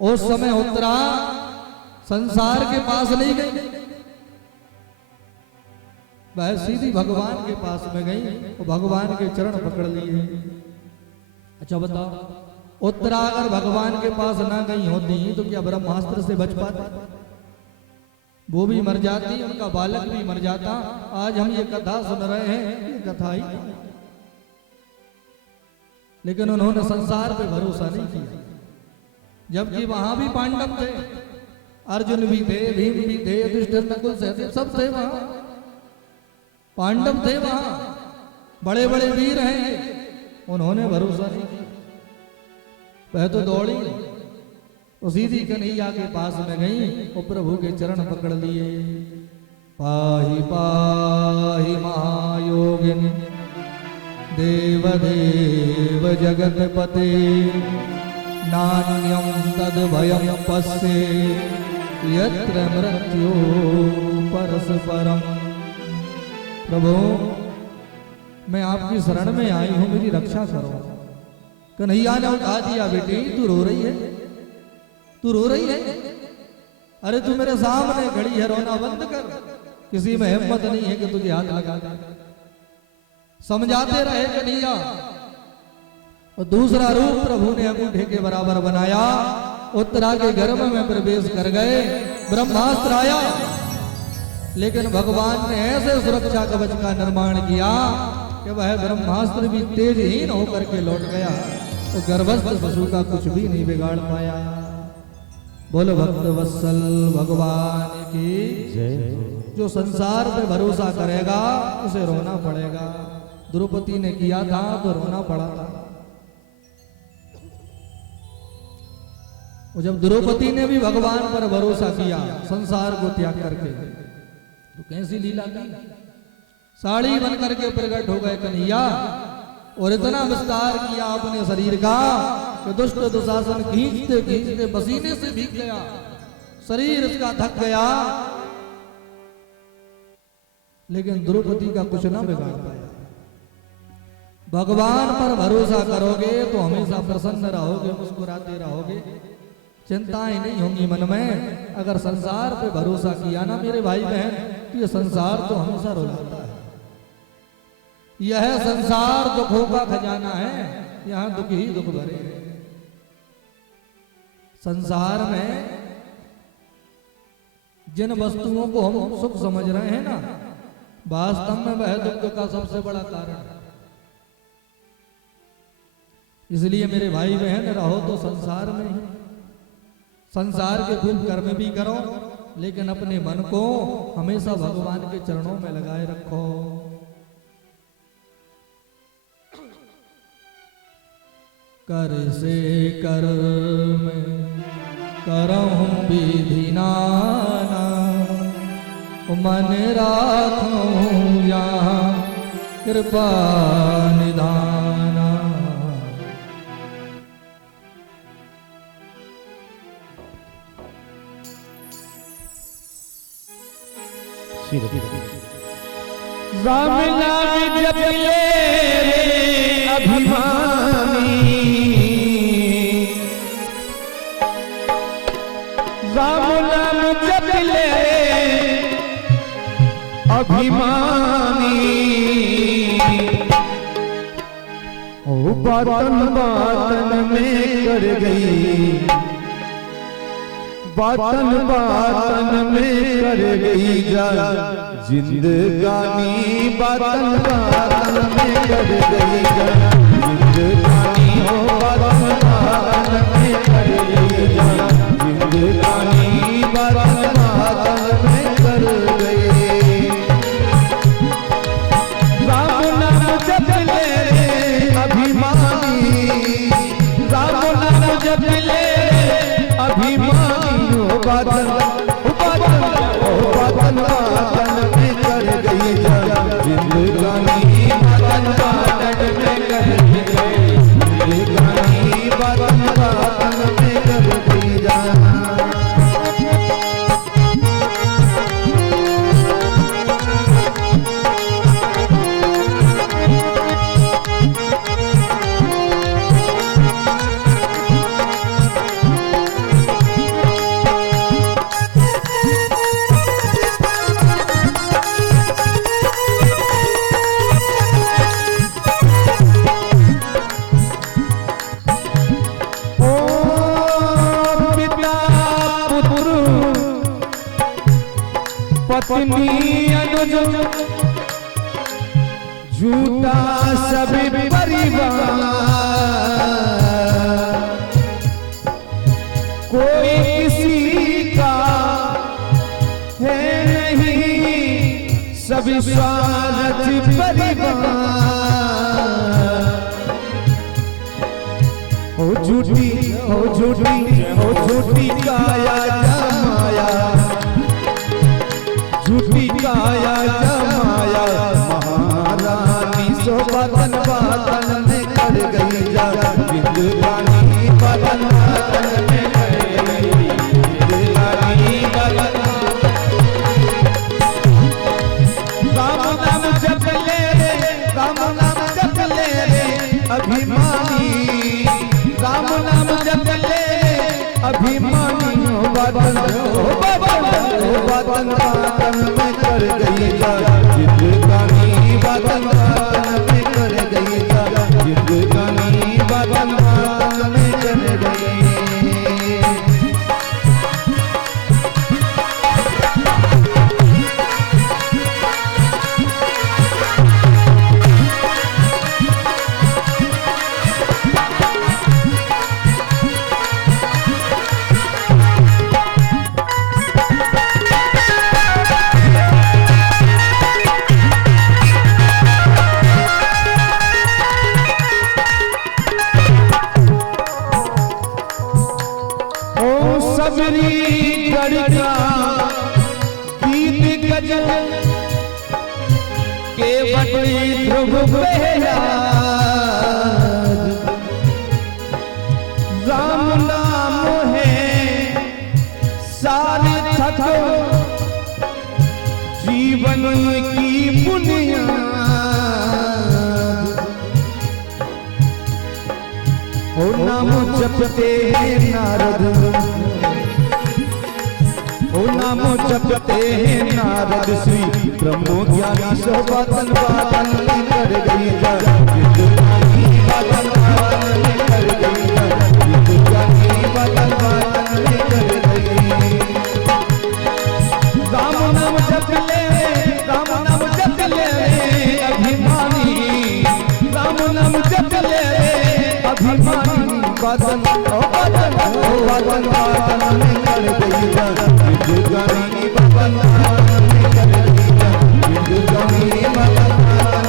उस समय उत्तरा संसार के पास नहीं गई, वह सीधी भगवान के पास में गई और भगवान के चरण पकड़ लिए। अच्छा बताओ, उत्तरा अगर भगवान के पास ना गई होती तो क्या ब्रह्मास्त्र से बच पाती? वो भी मर जाती, उनका बालक भी मर जाता। आज हम ये कथा सुन रहे हैं, ये कथा ही, लेकिन उन्होंने संसार पे भरोसा नहीं किया। जबकि वहां भी पांडव थे, अर्जुन भी थे, भीम भी थे, युधिष्ठिर, नकुल, सहदेव सब थे वहां, पांडव थे वहां, बड़े बड़े वीर हैं, उन्होंने भरोसा नहीं किया। वह तो दौड़ी और सीधी कन्हैया के पास में गई और प्रभु के चरण पकड़ लिए। पाहि पाहि महायोगिनी देव देव जगतपते नान्यं तद्भयं पश्ये यत्र मृत्यो परस्परम। प्रभु मैं आपकी शरण में आई हूं, मेरी रक्षा करो। कन्हैया ने उठा दिया, बेटी तू रो रही है, तू रो रही है? अरे तू मेरे सामने खड़ी है, रोना बंद कर। किसी में हिम्मत नहीं है कि तुझे हाथ लगा दे। समझाते रहे कन्हैया। और दूसरा रूप प्रभु ने अंगूठे के बराबर बनाया, उत्तरा के गर्भ में प्रवेश कर गए, ब्रह्मास्त्र आया। लेकिन भगवान ने ऐसे सुरक्षा कवच का निर्माण किया कि वह ब्रह्मास्त्र भी तेजहीन होकर के लौट गया, तो गर्भस्थ पशु का कुछ भी नहीं बिगाड़ पाया। बोलो भक्त वत्सल भगवान की जय। जो संसार पे भरोसा करेगा उसे रोना पड़ेगा। द्रौपदी ने किया था तो रोना पड़ा था। और जब द्रौपदी ने भी भगवान पर भरोसा किया, संसार को त्याग करके, तो कैसी लीला की। साड़ी बन करके प्रकट हो गए कन्हैया और इतना विस्तार किया अपने शरीर का कि दुष्ट दुशासन खींचते खींचते पसीने से भीग गया, शरीर उसका थक गया, लेकिन द्रौपदी का कुछ ना बिगाड़ पाया। भगवान पर भरोसा करोगे तो हमेशा प्रसन्न रहोगे, मुस्कुराते रहोगे, चिंताएं नहीं होंगी मन में। अगर संसार पे भरोसा किया ना मेरे भाई बहन, तो ये संसार तो हमेशा रुलाता है। यह संसार दुखों का खजाना है, यहां दुख ही दुख भरे हैं। संसार में जिन वस्तुओं को हम सुख समझ रहे हैं ना, वास्तव में वह दुख का सबसे बड़ा कारण है। इसलिए मेरे भाई बहन रहो तो संसार में ही, संसार के खूब कर्म भी करो, लेकिन अपने मन को हमेशा भगवान के चरणों में लगाए रखो। कर से कर में करहूं विधि नाना, मन राखूं यहाँ कृपा निधाना। राम नाम जप ले रे अभिमानी, राम नाम जप ले अभिमानी। ओ बातन बातन में कर गई, बातन बातन में कर गई जा जिंदगानी, बातन बातन में कर गई जा जिंदगानी। हो बातन बातन में कर गई जा जिंदगानी, बातन बातन में कर गई। राम नाम जप ले अभिमानी, राम नाम जप ले अभिमानी। हो बातन बातन बातन में कर गई जा जिंदगानी, बातन बातन में कर पति अनुज झूठा सभी परिवार, कोई किसी का है नहीं, सभी स्वार्थी परिवार। ओ झूठी काया जमाया, झूठी काया जमाया, महारानी सो बदन बातन में कर गई जा, जिंदगानी बदन बातन में कर गई, जिंदगानी बदन। राम नाम जप ले रे, राम नाम जप ले रे अभिमानी, राम नाम जप ले अभिमानी, बातन बातन में कर गई जा, जिंदगानी बातन में कर गई जा, जिंदगानी बातन में कर गई। सबरी गढ़का गीत गजल के बड़ी ध्रुव बेला, राम नाम है सारे थको जीवन की बुनियाद। ओ नाम जपते हैं नारद, ओ नाम जपते हैं नारद श्री ब्रह्म ज्ञानी सो बातन बातन कर गई जा, जिंदगानी बातन बातन कर गई जा, जिंदगानी बातन बातन कर गई। राम नाम जप ले, राम नाम जप ले अभिमानी, राम नाम जप ले अभिमानी, बातन बातन बातन बातन में कर गई जा, जिंदगानी बातन में कर गई जा, जिंदगानी बातन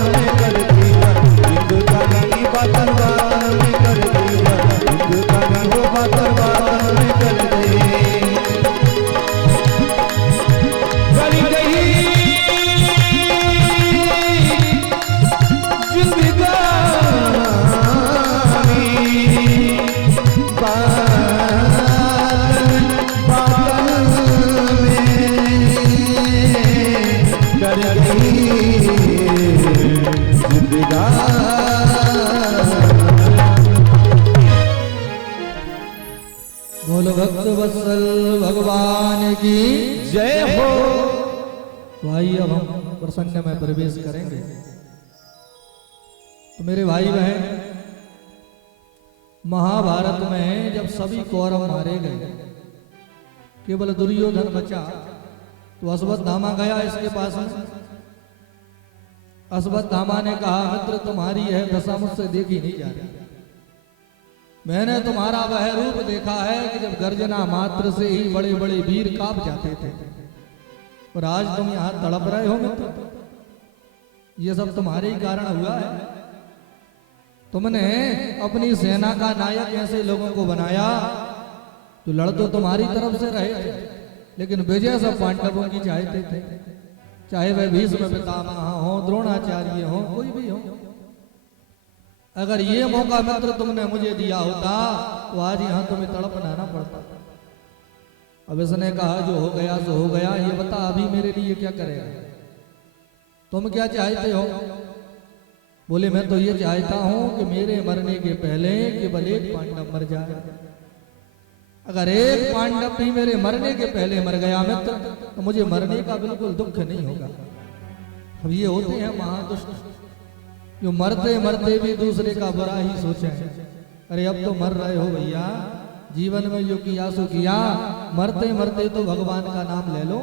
में कर गई जा, जिंदगानी बातन में कर गई जा, जिंदगानी वो बातन में कर गई, कर गई बोलो भक्त वत्सल भगवान की जय हो। तो आइए अब हम प्रसंग में प्रवेश करेंगे। तो मेरे भाई बहन, महाभारत में जब सभी कौरव मारे गए, केवल दुर्योधन बचा, तो अश्वत्थामा गया इसके पास में। अश्वत्थामा ने कहा, मित्र तुम्हारी है दशा मुझसे देखी नहीं जा रही, मैंने तुम्हारा वह रूप देखा है कि जब गर्जना मात्र से ही बड़े बड़े वीर कांप जाते थे, और आज तुम यहाँ तड़प रहे हो मित्र, ये सब तुम्हारे ही कारण हुआ है। तुमने अपनी सेना का नायक ऐसे लोगों को बनाया तो लड़ तो तुम्हारी तरफ से रहे थे, लेकिन विजय सब पांडवों की चाहते थे, चाहे वह भीष्म पितामह हो, द्रोणाचार्य हो, कोई भी हो। अगर ये मौका मित्र तुमने मुझे दिया होता तो आज यहाँ तुम्हें तड़पना ना पड़ता। अब इसने कहा, जो हो गया सो हो गया, ये बता अभी मेरे लिए क्या करेगा, तुम क्या चाहते हो? बोले, मैं तो ये चाहता हूं कि मेरे मरने के पहले केवल एक पांडव मर जाए। अगर एक पांडव भी मेरे मरने के पहले मर गया मित्र, तो मुझे मरने का बिल्कुल दुख नहीं होगा। अब ये होते हैं महादुष्ट, जो मरते मरते भी दूसरे का बुरा ही सोचे। अरे अब तो मर रहे हो भैया, जीवन में जो किया सो किया, मरते मरते तो भगवान का नाम ले लो।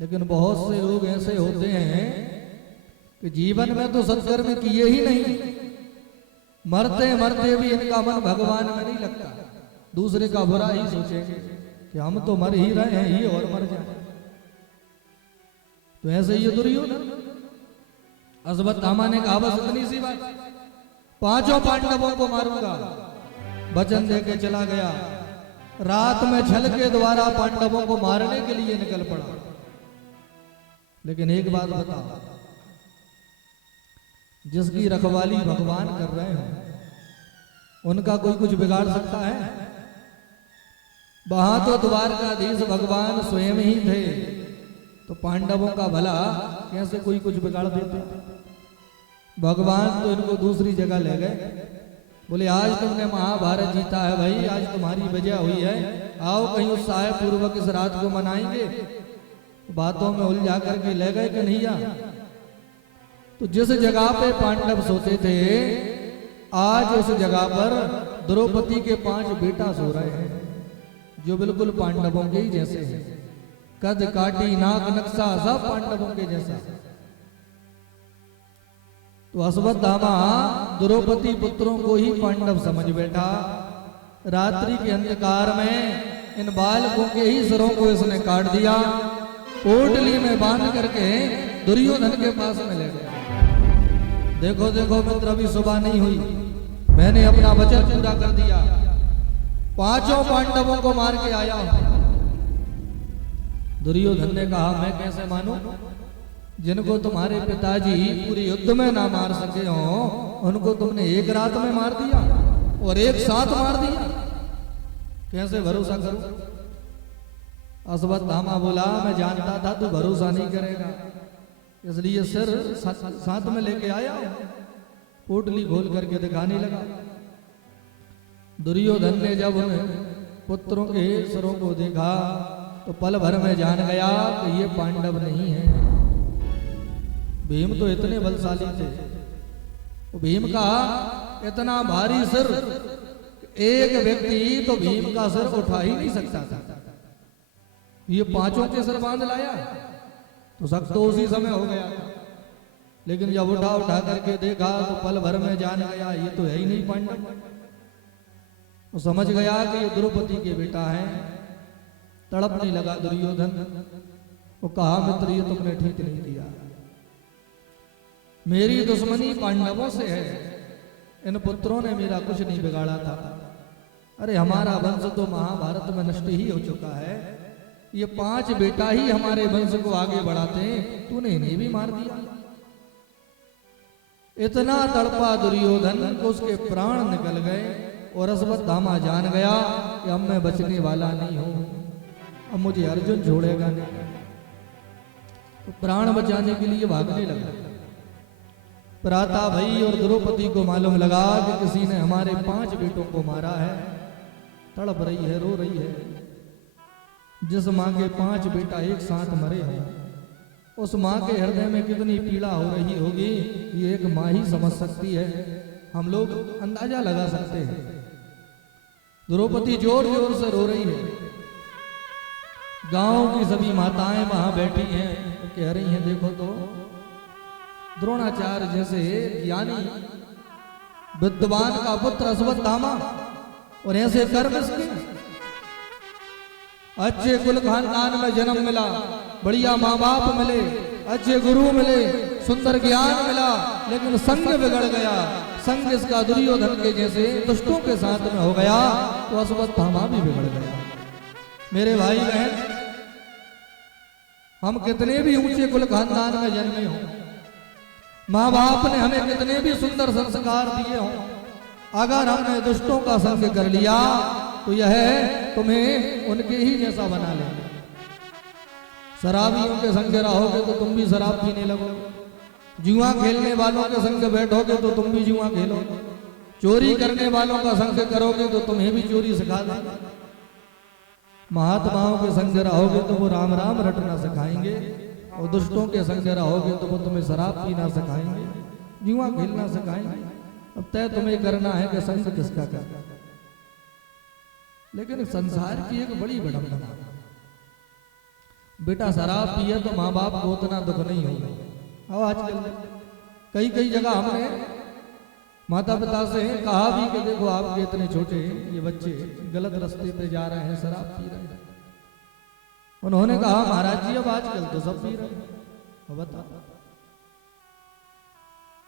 लेकिन बहुत से लोग ऐसे होते हैं कि जीवन में तो सत्कर्म किए ही नहीं, मरते मरते भी इनका मन भगवान में नहीं लगता, दूसरे का बुरा ही सोचेंगे कि हम तो मर ही रहे हैं, ये और मर जाए। तो ऐसे ये दुर्योधन, अश्वत्थामा ने कहा बस इतनी सी बात, 5 पांडवों को मारूंगा, वचन देके चला गया। रात में छल के द्वारा पांडवों को मारने के लिए निकल पड़ा। लेकिन एक बात बताओ, जिसकी रखवाली भगवान कर रहे हो उनका कोई कुछ बिगाड़ सकता है? वहां तो द्वारकाधीश भगवान स्वयं ही थे, तो पांडवों का भला कैसे कोई कुछ बिगाड़ देते? भगवान तो इनको दूसरी जगह ले गए, बोले आज तुमने महाभारत जीता है भाई, आज तुम्हारी वजह हुई है, आओ कहीं उत्साह पूर्वक इस रात को मनाएंगे। बातों में उलझा करके ले गए कन्हैया। तो जिस जगह पे पांडव सोते थे, आज उस जगह पर द्रौपदी के 5 बेटा सो रहे हैं, जो बिल्कुल पांडवों के ही जैसे हैं, कद काटी नाक नक्शा सब पांडवों के जैसा। तो अश्वत्थामा द्रौपदी पुत्रों को ही पांडव समझ बैठा। रात्रि के अंधकार में इन बालकों के ही सिरों को इसने काट दिया, पोटली में बांध करके दुर्योधन के पास में ले गया। देखो देखो मित्र, अभी सुबह नहीं हुई, मैंने अपना वचन पूरा कर दिया, 5 पांडवों को मार के आया हूं। दुर्योधन ने कहा मैं कैसे मानूं, जिनको तुम्हारे पिताजी पूरे युद्ध में ना मार सके हो, उनको तुमने एक रात में मार दिया और एक साथ मार दिया, कैसे भरोसा करूं? अश्वत्थामा बोला मैं जानता था तू भरोसा नहीं करेगा, इसलिए सिर साथ में लेके आया, पोटली खोल करके दिखाने लगा। दुर्योधन ने जब उन पुत्रों के सिरों को देखा तो पल भर में जान गया कि ये पांडव नहीं है। भीम तो इतने बलशाली थे, तो भीम का इतना भारी सिर, एक व्यक्ति तो भीम का सिर उठा ही नहीं सकता था, ये 5 के सिर बांध लाया तो सख्त तो उसी समय हो गया। लेकिन जब उठा करके देखा तो पल भर में जान गया ये तो है ही नहीं पांडव। तो समझ गया कि ये द्रौपदी के बेटा है। तड़पने लगा दुर्योधन, वो कहा मित्र ये तुमने ठीक नहीं किया, मेरी दुश्मनी पांडवों से है, इन पुत्रों ने मेरा कुछ नहीं बिगाड़ा था। अरे हमारा वंश तो महाभारत में नष्ट ही हो चुका है, ये 5 बेटा ही हमारे वंश को आगे बढ़ाते हैं, तूने इन्हें भी मार दिया। इतना तड़पा दुर्योधन को उसके प्राण निकल गए और अश्वत्थामा जान गया कि अब मैं बचने वाला नहीं हूं, अब मुझे अर्जुन छोड़ेगा नहीं। तो प्राण बचाने के लिए भागने लगा। प्राता भाई और द्रौपदी को मालूम लगा कि किसी ने हमारे 5 बेटों को मारा है, तड़प रही है, रो रही है। जिस मां के 5 बेटा एक साथ मरे हैं, उस मां के हृदय में कितनी पीड़ा हो रही होगी, ये एक मां ही समझ सकती है, हम लोग अंदाजा लगा सकते हैं। द्रौपदी जोर जोर से रो रही है। गांव की सभी माताएं वहां बैठी हैं, कह रही हैं देखो तो द्रोणाचार्य जैसे ज्ञानी विद्वान का पुत्र अश्वत्थामा और ऐसे कर्म इसके, अच्छे कुल खानदान में जन्म मिला, बढ़िया माँ बाप मिले, अच्छे गुरु मिले, सुंदर ज्ञान मिला, लेकिन संग बिगड़ गया। संग इसका दुर्योधन के जैसे दुष्टों के साथ में हो गया तो अश्वत्थामा भी बिगड़ गया। मेरे भाई बहन, हम कितने भी ऊंचे कुल खानदान में जन्मे हों, माँ बाप ने हमें कितने भी सुंदर संस्कार दिए हों, अगर हमने दुष्टों का संग कर लिया तो यह तुम्हें उनके ही जैसा बना लेंगे। शराबियों के संग रहोगे तो तुम भी शराब पीने लगोगे, जुआ खेलने वालों के संग बैठोगे तो तुम भी जुआ खेलोगे, चोरी करने वालों का संग करोगे तो तुम्हें भी चोरी सिखा देंगे, महात्माओं के संग रहोगे तो वो राम राम रटना सिखाएंगे, और दुष्टों के संग रहोगे तो वो तुम्हें शराब पीना सिखाएंगे, जुआ खेलना सिखाएंगे। अब तय तुम्हें करना है कि संग किसका करना। लेकिन संसार की एक बड़ी विडंबना, बेटा शराब पिए तो माँ बाप को उतना दुख नहीं होगा। अब आजकल कई कई जगह हमने माता पिता से कहा भी कि देखो आपके इतने छोटे ये बच्चे गलत रास्ते पे जा रहे हैं, शराब पी रहे हैं। उन्होंने कहा महाराज जी अब आजकल तो सब पी रहे हैं, बता।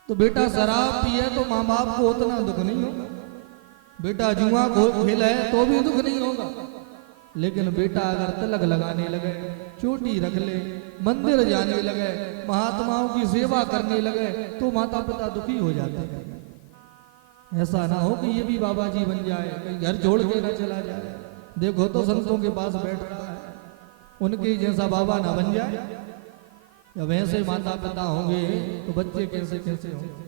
तो बेटा शराब पिए तो माँ बाप को उतना दुख नहीं होगा, बेटा जुआ खेला है तो भी दुख नहीं होगा। लेकिन बेटा अगर तिलक लगाने लगे, चोटी रख ले, मंदिर जाने लगे, महात्माओं की सेवा करने लगे तो माता पिता दुखी हो जाते हैं। ऐसा ना हो कि ये भी बाबा जी बन जाए, कहीं घर छोड़ के ना चला जाए। देखो तो संतों के पास बैठ रहा है, उनके जैसा बाबा ना बन जाए। या वैसे माता पिता होंगे तो बच्चे कैसे कैसे होंगे।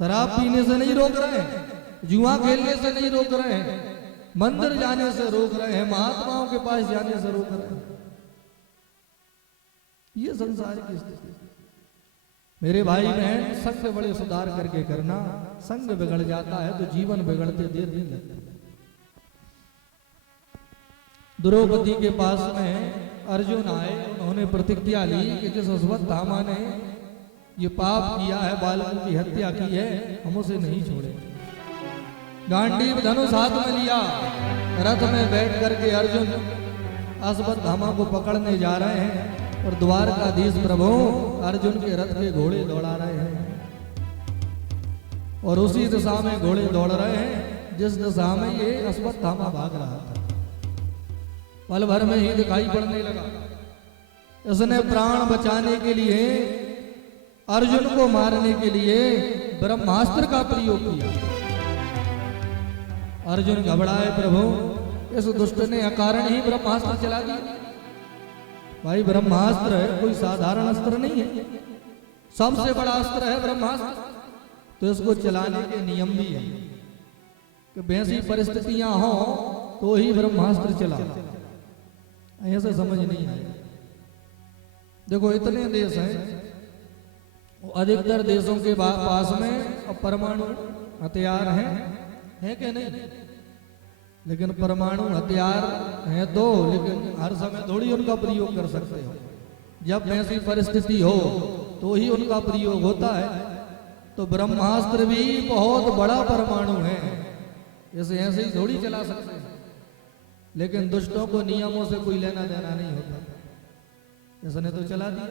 शराब पीने से नहीं रोक रहे हैं, जुआ खेलने से नहीं रोक रहे हैं, मंदिर जाने से रोक रहे हैं, महात्माओं के पास जाने से रोक रहे हैं। ये संसार की स्थिति। मेरे भाई बहन, संग बड़े सुधार करके करना। संग बिगड़ जाता है तो जीवन बिगड़ते देर नहीं लगता। द्रौपदी के पास में अर्जुन आए, उन्होंने प्रतिज्ञा ली कि जिस अश्वत्थामा ने ये पाप किया है, बालकों की हत्या की है, हम उसे नहीं छोड़े। गांडीव धनुष हाथ में लिया, रथ में बैठ करके अर्जुन अश्वत्थामा को पकड़ने जा रहे हैं और द्वारकाधीश प्रभु अर्जुन के रथ के घोड़े दौड़ा रहे हैं। और उसी दिशा में घोड़े दौड़ रहे हैं जिस दिशा में ये अश्वत्थामा भाग रहा था। पल भर में ही दिखाई पड़ने लगा। इसने प्राण बचाने के लिए, अर्जुन को मारने के लिए ब्रह्मास्त्र का प्रयोग किया। अर्जुन घबराए, प्रभु इस दुष्ट ने अकारण ही ब्रह्मास्त्र चला दिया। भाई ब्रह्मास्त्र है, कोई साधारण अस्त्र नहीं है, सबसे बड़ा अस्त्र है ब्रह्मास्त्र। तो इसको चलाने के नियम भी है कि वैसी परिस्थितियां हो तो ही ब्रह्मास्त्र चला। ऐसे समझ नहीं आए। देखो इतने देश हैं, अधिकतर देशों के पास में परमाणु हथियार हैं कि नहीं? लेकिन परमाणु हथियार है तो, लेकिन हर समय थोड़ी उनका प्रयोग कर सकते हो। जब ऐसी परिस्थिति हो तो ही उनका प्रयोग होता है। तो ब्रह्मास्त्र भी बहुत बड़ा परमाणु है, इसे ऐसे ही थोड़ी चला सकते हैं। लेकिन दुष्टों को नियमों से कोई लेना देना नहीं होता, इसने तो चला दिया।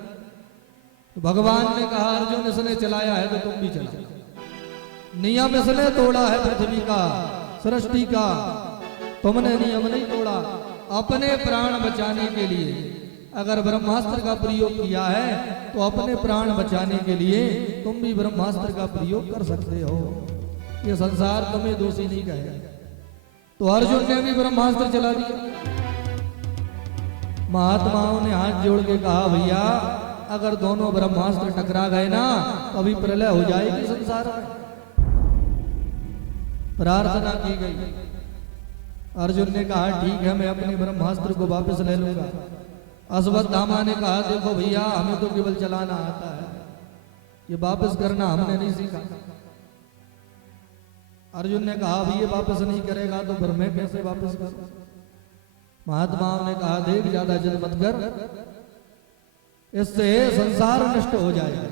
तो भगवान ने कहा अर्जुन इसने चलाया है तो तुम भी चलाओ। नियम इसने तोड़ा है पृथ्वी का, सृष्टि का, तुमने नियम नहीं तोड़ा। अपने प्राण बचाने के लिए अगर ब्रह्मास्त्र का प्रयोग किया है तो अपने प्राण बचाने के लिए तुम भी ब्रह्मास्त्र का प्रयोग कर सकते हो। ये संसार तुम्हें दोषी नहीं कहेगा। तो अर्जुन ने भी ब्रह्मास्त्र चला दिया। महात्माओं ने हाथ जोड़ के कहा भैया अगर दोनों ब्रह्मास्त्र टकरा गए ना तो अभी प्रलय हो जाएगी संसार में। प्रार्थना की गई। अर्जुन ने कहा ठीक है, मैं अपने ब्रह्मास्त्र को वापस ले लूंगा। अश्वत्थामा ने कहा देखो भैया हमें तो केवल चलाना आता है, ये वापस करना हमने नहीं सीखा। अर्जुन ने कहा ये वापस नहीं करेगा तो फिर मैं कैसे वापस करूं? महात्माओं ने कहा देख ज्यादा जिद मत कर, इससे संसार नष्ट हो जाएगा।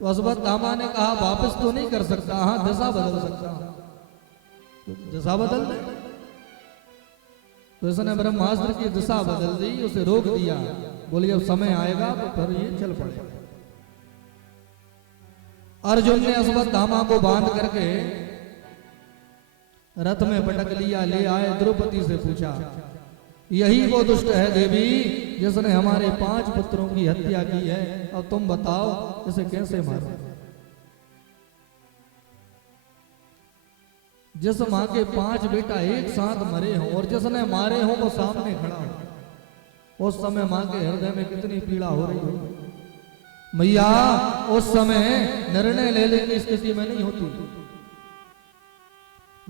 तो अश्वत्थामा ने कहा वापस तो नहीं कर सकता, हाँ दिशा बदल सकता हूं। तो दिशा बदल दे। तो इसने ब्रह्मास्त्र की दिशा बदल दी, उसे रोक दिया। बोले जब समय आएगा तो फिर ये चल पड़ेगा। अर्जुन ने अश्वत्थामा को बांध करके रथ में पटक लिया, ले आए। द्रौपदी से पूछा यही वो दुष्ट है देवी जिसने हमारे 5 पुत्रों की हत्या की है, अब तुम बताओ इसे कैसे मारो? जिस मां के 5 बेटा एक साथ मरे हों और जिसने मारे हों वो सामने खड़ा हो, उस समय मां के हृदय में कितनी पीड़ा हो रही हो। मैया उस समय निर्णय लेने की स्थिति में नहीं होती,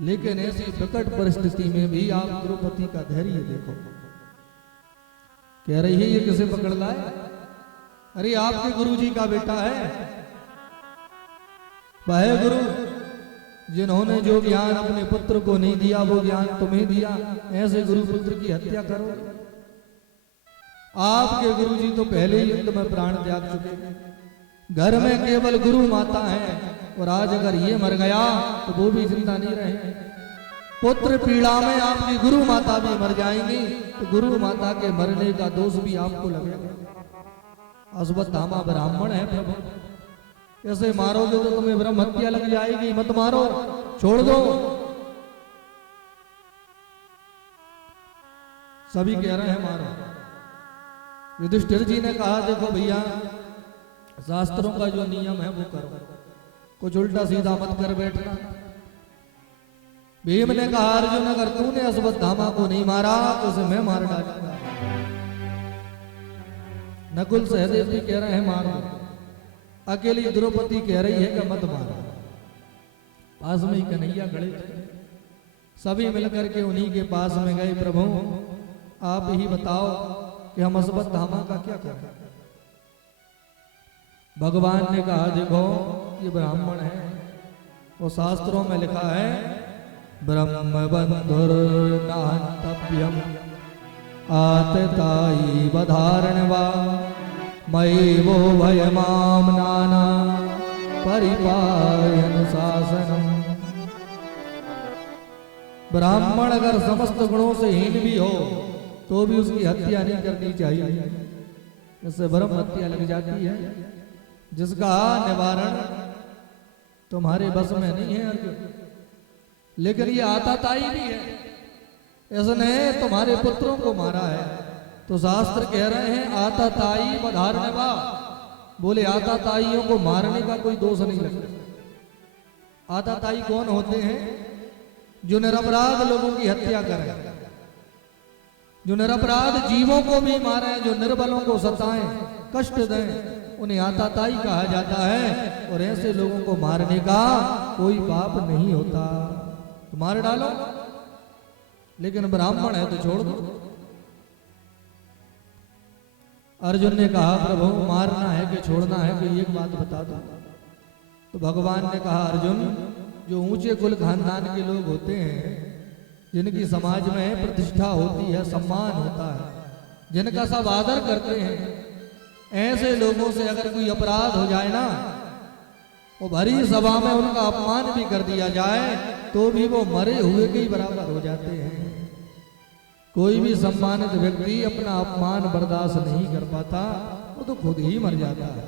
लेकिन ऐसी विकट परिस्थिति में भी आप द्रौपदी का धैर्य देखो। कह रही है ये किसे पकड़ लाए? अरे आपके गुरुजी का बेटा है। वह गुरु जिन्होंने जो ज्ञान अपने पुत्र को नहीं दिया वो ज्ञान तुम्हें दिया, ऐसे गुरु पुत्र की हत्या करो। आपके गुरुजी तो पहले ही युद्ध में प्राण त्याग चुके, घर में केवल गुरु माता है, और आज अगर ये मर गया तो वो भी जिंदा नहीं रहे। पुत्र पीड़ा में आपकी गुरु माता भी मर जाएंगी, तो गुरु माता के मरने का दोष भी आपको लगेगा। अश्वत्थामा ब्राह्मण है प्रभु, ऐसे मारोगे तो तुम्हें ब्रह्म हत्या लग जाएगी, मत मारो, छोड़ दो। सभी कह रहे हैं मारो। युधिष्ठिर जी ने कहा देखो भैया, शास्त्रों का जो नियम है वो करो, कुछ उल्टा सीधा मत कर बैठना। भीम ने कहा अर्जुन अगर तूने अश्वत्थामा को नहीं मारा तो उसे मैं मार डालूंगा। नकुल सहदेव भी कह रहे हैं मारो, अकेली द्रौपदी कह रही है कि मत मारो। पास में ही कन्हैया खड़े थे, सभी मिलकर के उन्हीं के पास में गए, प्रभु आप ही बताओ कि हम अश्वत्थामा का क्या करें। भगवान ने कहा देखो ये ब्राह्मण है, वो शास्त्रों में लिखा है ब्रह्म बंधुर्नाहंतव्यम आतताई बधारणवा मयि वो भयमाम नाना परिपायन शासनम। ब्राह्मण अगर समस्त गुणों से हीन भी हो तो भी उसकी हत्या नहीं करनी चाहिए, इससे ब्रह्म हत्या लग जाती है, जिसका निवारण तुम्हारे बस में नहीं है अर्जुन। लेकिन ये आताताई भी है, इसने तुम्हारे पुत्रों को मारा है, तो शास्त्र कह रहे हैं आताताई बधारने वा, बोले आताताइयों को मारने का कोई दोष नहीं लगता। आताताई कौन होते हैं? जो निरपराध लोगों की हत्या करें, जो निरपराध जीवों को भी मारे, जो निर्बलों को सताएं, कष्ट दें, उन्हें आताताई कहा जाता है। और ऐसे लोगों को मारने का कोई पाप नहीं होता, तो मार डालो, लेकिन ब्राह्मण है तो छोड़ दो। अर्जुन ने कहा प्रभु मारना है कि छोड़ना है, कोई एक बात बता दो। तो भगवान ने कहा अर्जुन, जो ऊंचे कुल खानदान के लोग होते हैं, जिनकी समाज में प्रतिष्ठा होती है, सम्मान होता है, जिनका सब आदर करते हैं, ऐसे लोगों से अगर कोई अपराध हो जाए ना, वो भरी सभा में उनका अपमान भी कर दिया जाए तो भी वो मरे हुए के ही बराबर हो जाते हैं। कोई भी सम्मानित व्यक्ति अपना अपमान बर्दाश्त नहीं कर पाता, वो तो खुद ही मर जाता है।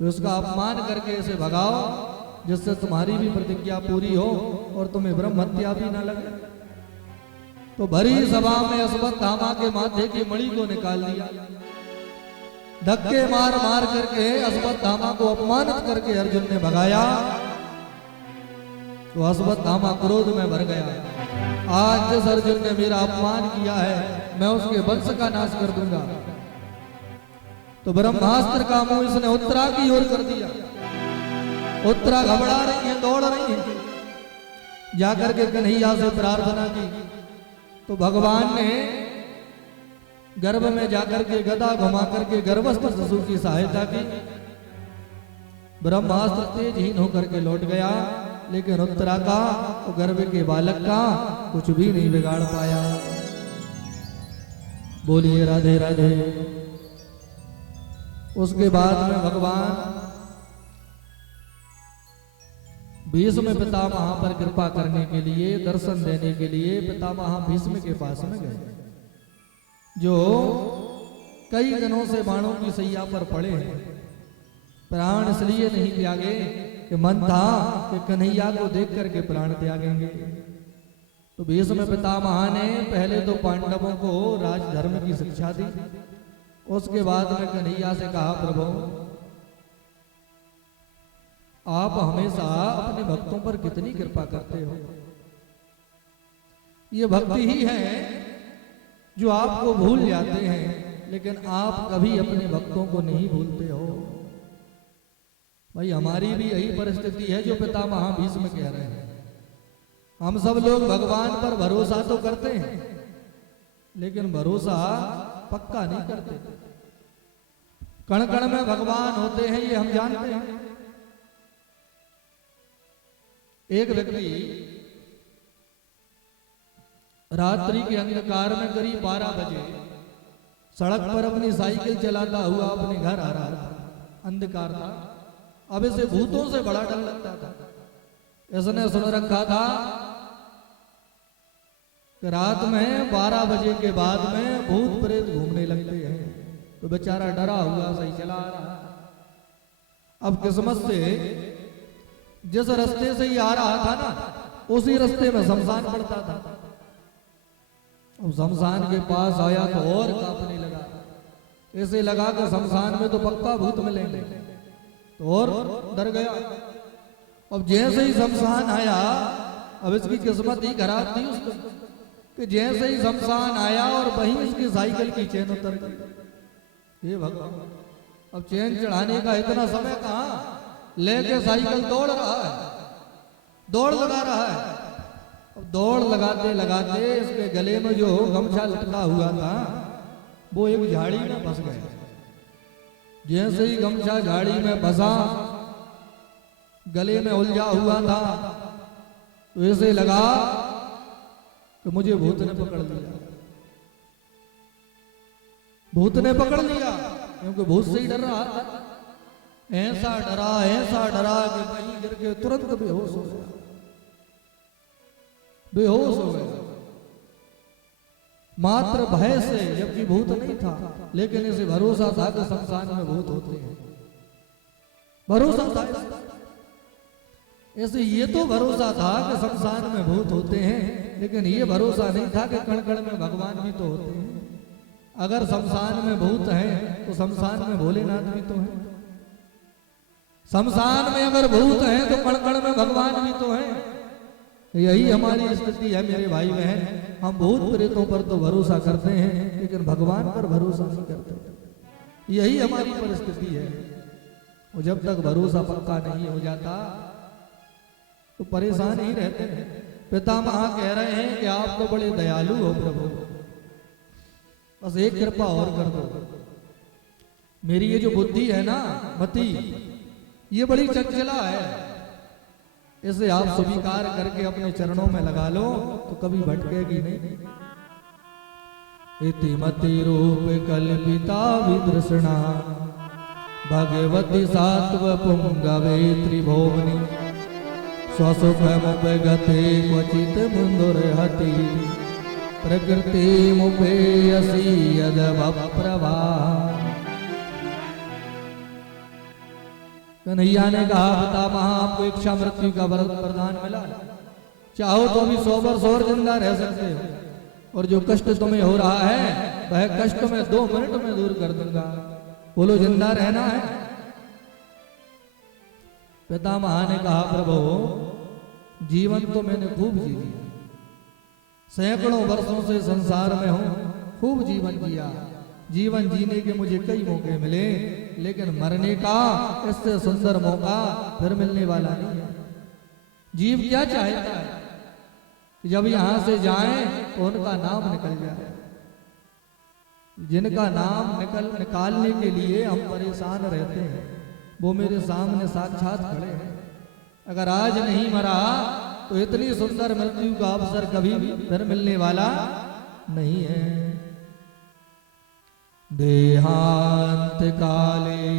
तो उसका अपमान करके इसे भगाओ, जिससे तुम्हारी भी प्रतिज्ञा पूरी हो और तुम्हें ब्रह्म हत्या भी ना लगे। तो भरी सभा में अश्वत्थामा के माथे की मणि को निकाल दिया, धक्के मार मार करके अश्वत्थामा को अपमानित करके अर्जुन ने भगाया। तो अश्वत्थामा क्रोध में भर गया, आज जिस अर्जुन ने मेरा अपमान किया है मैं उसके वंश का नाश कर दूंगा। तो ब्रह्मास्त्र का मुंह इसने उत्तरा की ओर कर दिया। उत्तरा घबरा रही है, दौड़ रही है, जाकर के कन्हैया से प्रार्थना की। तो भगवान ने गर्भ में जाकर के गदा घुमा करके गर्भस्थ शिशु की सहायता की। ब्रह्मास्त्र तेजहीन होकर के लौट गया, लेकिन उत्तरा का तो गर्भ के बालक का कुछ भी नहीं बिगाड़ पाया। बोलिए राधे राधे। उसके बाद में भगवान भीष्म पितामह पर कृपा करने के लिए, दर्शन देने के लिए पितामह भीष्म के पास में गए, जो कई दिनों से बाणों की सैया पर पड़े हैं। प्राण इसलिए नहीं त्यागे कि मन था कि कन्हैया को देख करके प्राण त्यागेंगे। तो भीष्म पितामह ने पहले तो पांडवों को राजधर्म की शिक्षा दी, उसके बाद में कन्हैया से कहा प्रभु आप हमेशा अपने भक्तों पर कितनी कृपा करते हो। ये भक्ति ही है जो आपको भूल जाते हैं, लेकिन आप कभी अपने भक्तों को नहीं भूलते हो। भाई हमारी भी यही परिस्थिति है जो पितामह भीष्म कह रहे हैं। हम सब लोग भगवान पर भरोसा तो करते हैं, लेकिन भरोसा पक्का नहीं करते। कण कण में भगवान होते हैं ये हम जानते हैं। एक व्यक्ति रात्रि के अंधकार में करीब 12 बजे सड़क पर अपनी साइकिल चलाता हुआ अपने घर आ रहा था, अंधकार था। अब इसे भूतों से बड़ा डर लगता था। इसने सुन रखा था कि रात में 12 बजे के बाद में भूत प्रेत घूमने लगते हैं, तो बेचारा डरा हुआ सही चला आ रहा। अब किस्मत से जिस रास्ते से ही आ रहा था ना, उसी रास्ते में शमशान पड़ता था। अब शमशान के पास आया तो और कांपने लगा। ऐसे लगा कि शमशान में तो पक्का भूत मिलेंगे, तो और डर गया। अब जैसे ही शमशान आया, अब इसकी किस्मत ही खराब थी उसको कि जैसे ही शमशान आया और वहीं उसकी साइकिल की चेन उतर गई। ये भगवान, अब चेन चढ़ाने का इतना समय कहाँ, लेके साइकिल दौड़ रहा है, दौड़ लगा रहा है। अब दौड़ लगाते लगाते इसके गले में जो गमछा लटका हुआ था वो एक झाड़ी में फंस गया। जैसे ही गमछा झाड़ी में फंसा, गले में उलझा हुआ था, तो ऐसे लगा कि मुझे भूत ने पकड़ लिया। भूत ने पकड़ लिया, क्योंकि भूत से ही डर रहा था। ऐसा डरा कि वहीं गिर के तुरंत बेहोश हो गया, बेहोश हो गया मात्र भय से, जबकि भूत नहीं था। लेकिन इसे भरोसा था कि शमशान में भूत होते हैं, भरोसा था ऐसे। ये तो भरोसा था कि शमशान में भूत होते हैं, लेकिन ये भरोसा नहीं था कि कण कण में भगवान भी तो होते हैं। अगर शमशान में भूत हैं तो शमशान में भोलेनाथ भी तो हैं। शमशान में अगर भूत हैं तो कण कण में भगवान भी तो हैं। यही हमारी स्थिति है मेरे भाई बहन। हम भूत प्रेतों पर तो भरोसा करते हैं, लेकिन भगवान पर भरोसा नहीं करते। यही हमारी परिस्थिति है। और जब तक भरोसा पक्का नहीं हो जाता तो परेशान ही रहते हैं। पितामह कह रहे हैं कि आप तो बड़े दयालु हो प्रभु, बस एक कृपा और कर दो। मेरी ये जो बुद्धि है ना, मति, ये बड़ी चंचला है। इसे आप स्वीकार करके अपने चरणों में लगा लो तो कभी भटकेगी नहीं। इति मति रूप कल्पिता विदृष्णा भगवती सात्व पुंगवे त्रिभुवनी स्वसुखमुपगते क्वचित मुंदुर्हति प्रकृति मुपेयसी यदवप्रभा। कन्हैया ने कहा, पितामह आपको इच्छा मृत्यु का वरदान मिला, चाहो तो अभी 100 वर्ष और जिंदा रह सकते हो, और जो कष्ट तुम्हें हो रहा है वह कष्ट में 2 मिनट में दूर कर दूंगा। बोलो जिंदा रहना है। पितामह ने कहा, प्रभु जीवन तो मैंने खूब जी लिया, सैकड़ों वर्षों से संसार में हूं, खूब जीवन जिया। जीवन जीने के मुझे कई मौके मिले, लेकिन मरने का इससे सुंदर मौका फिर मिलने वाला नहीं है। जीव क्या चाहता है कि जब यहां से जाएं तो उनका नाम निकल जाए। जिनका नाम निकालने के लिए हम परेशान रहते हैं, वो मेरे सामने साक्षात खड़े हैं। अगर आज नहीं मरा तो इतनी सुंदर मृत्यु का अवसर कभी भी फिर मिलने वाला नहीं है। देहांत काले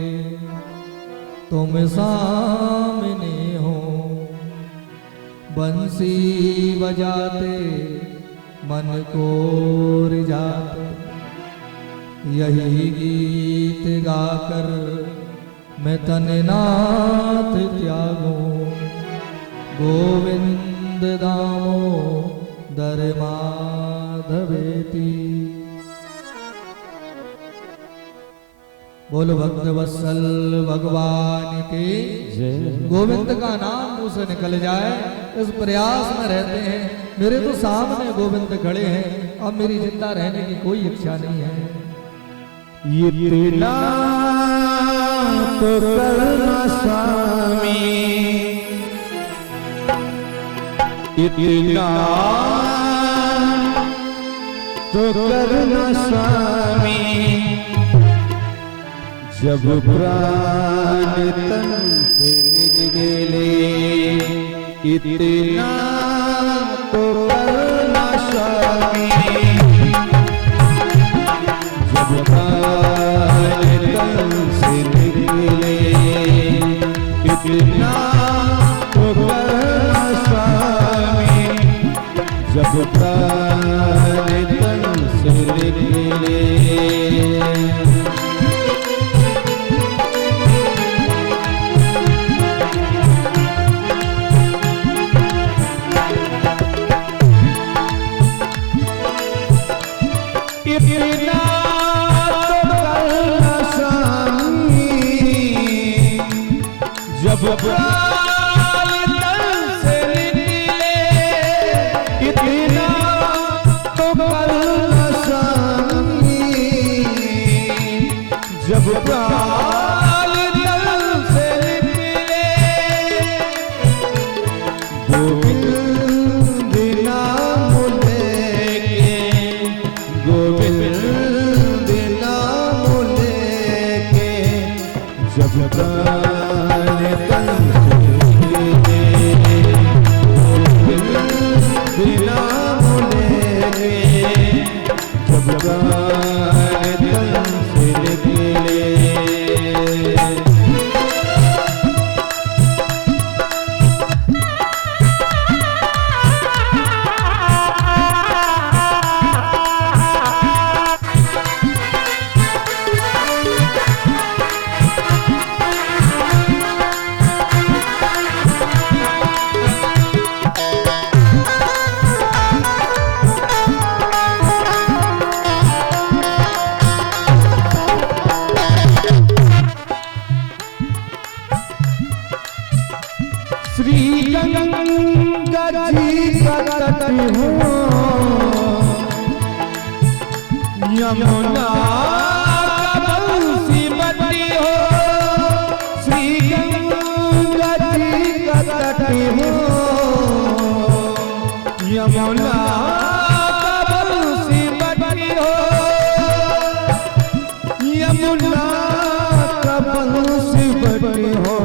तुम सामने हो, बंसी बजाते मन को रिझाते, यही गीत गाकर मैं तननाथ त्यागूं, गोविंद दामोदर माधवेति। बोलो भक्त वत्सल भगवान के जय। गोविंद का नाम मुंह से निकल जाए, इस प्रयास में रहते हैं। मेरे तो सामने गोविंद खड़े हैं, अब मेरी जिंदा रहने की कोई इच्छा नहीं है। इतना तो करना स्वामी, इतना तो करना स्वामी, जब प्राण तन से निकले, इतना तो करना स्वामी, जब जब प्राण तन से निकले। इतना तो करना स्वामी जब प्राण तन से निकले। इतना तो करना स्वामी जब प्राण तन से निकले। गोविंद नाम लेके, गोविंद नाम लेके जब प्राण तन से निकले। गोविंद नाम लेके जब प्राण तन से निकले। श्री गंगा जी का तट हो, यमुना का बंसी बटी हो। श्री गंगा जी का तट हो, यमुना का बंसी बटी हो। यमुना का बंसी बटी हो।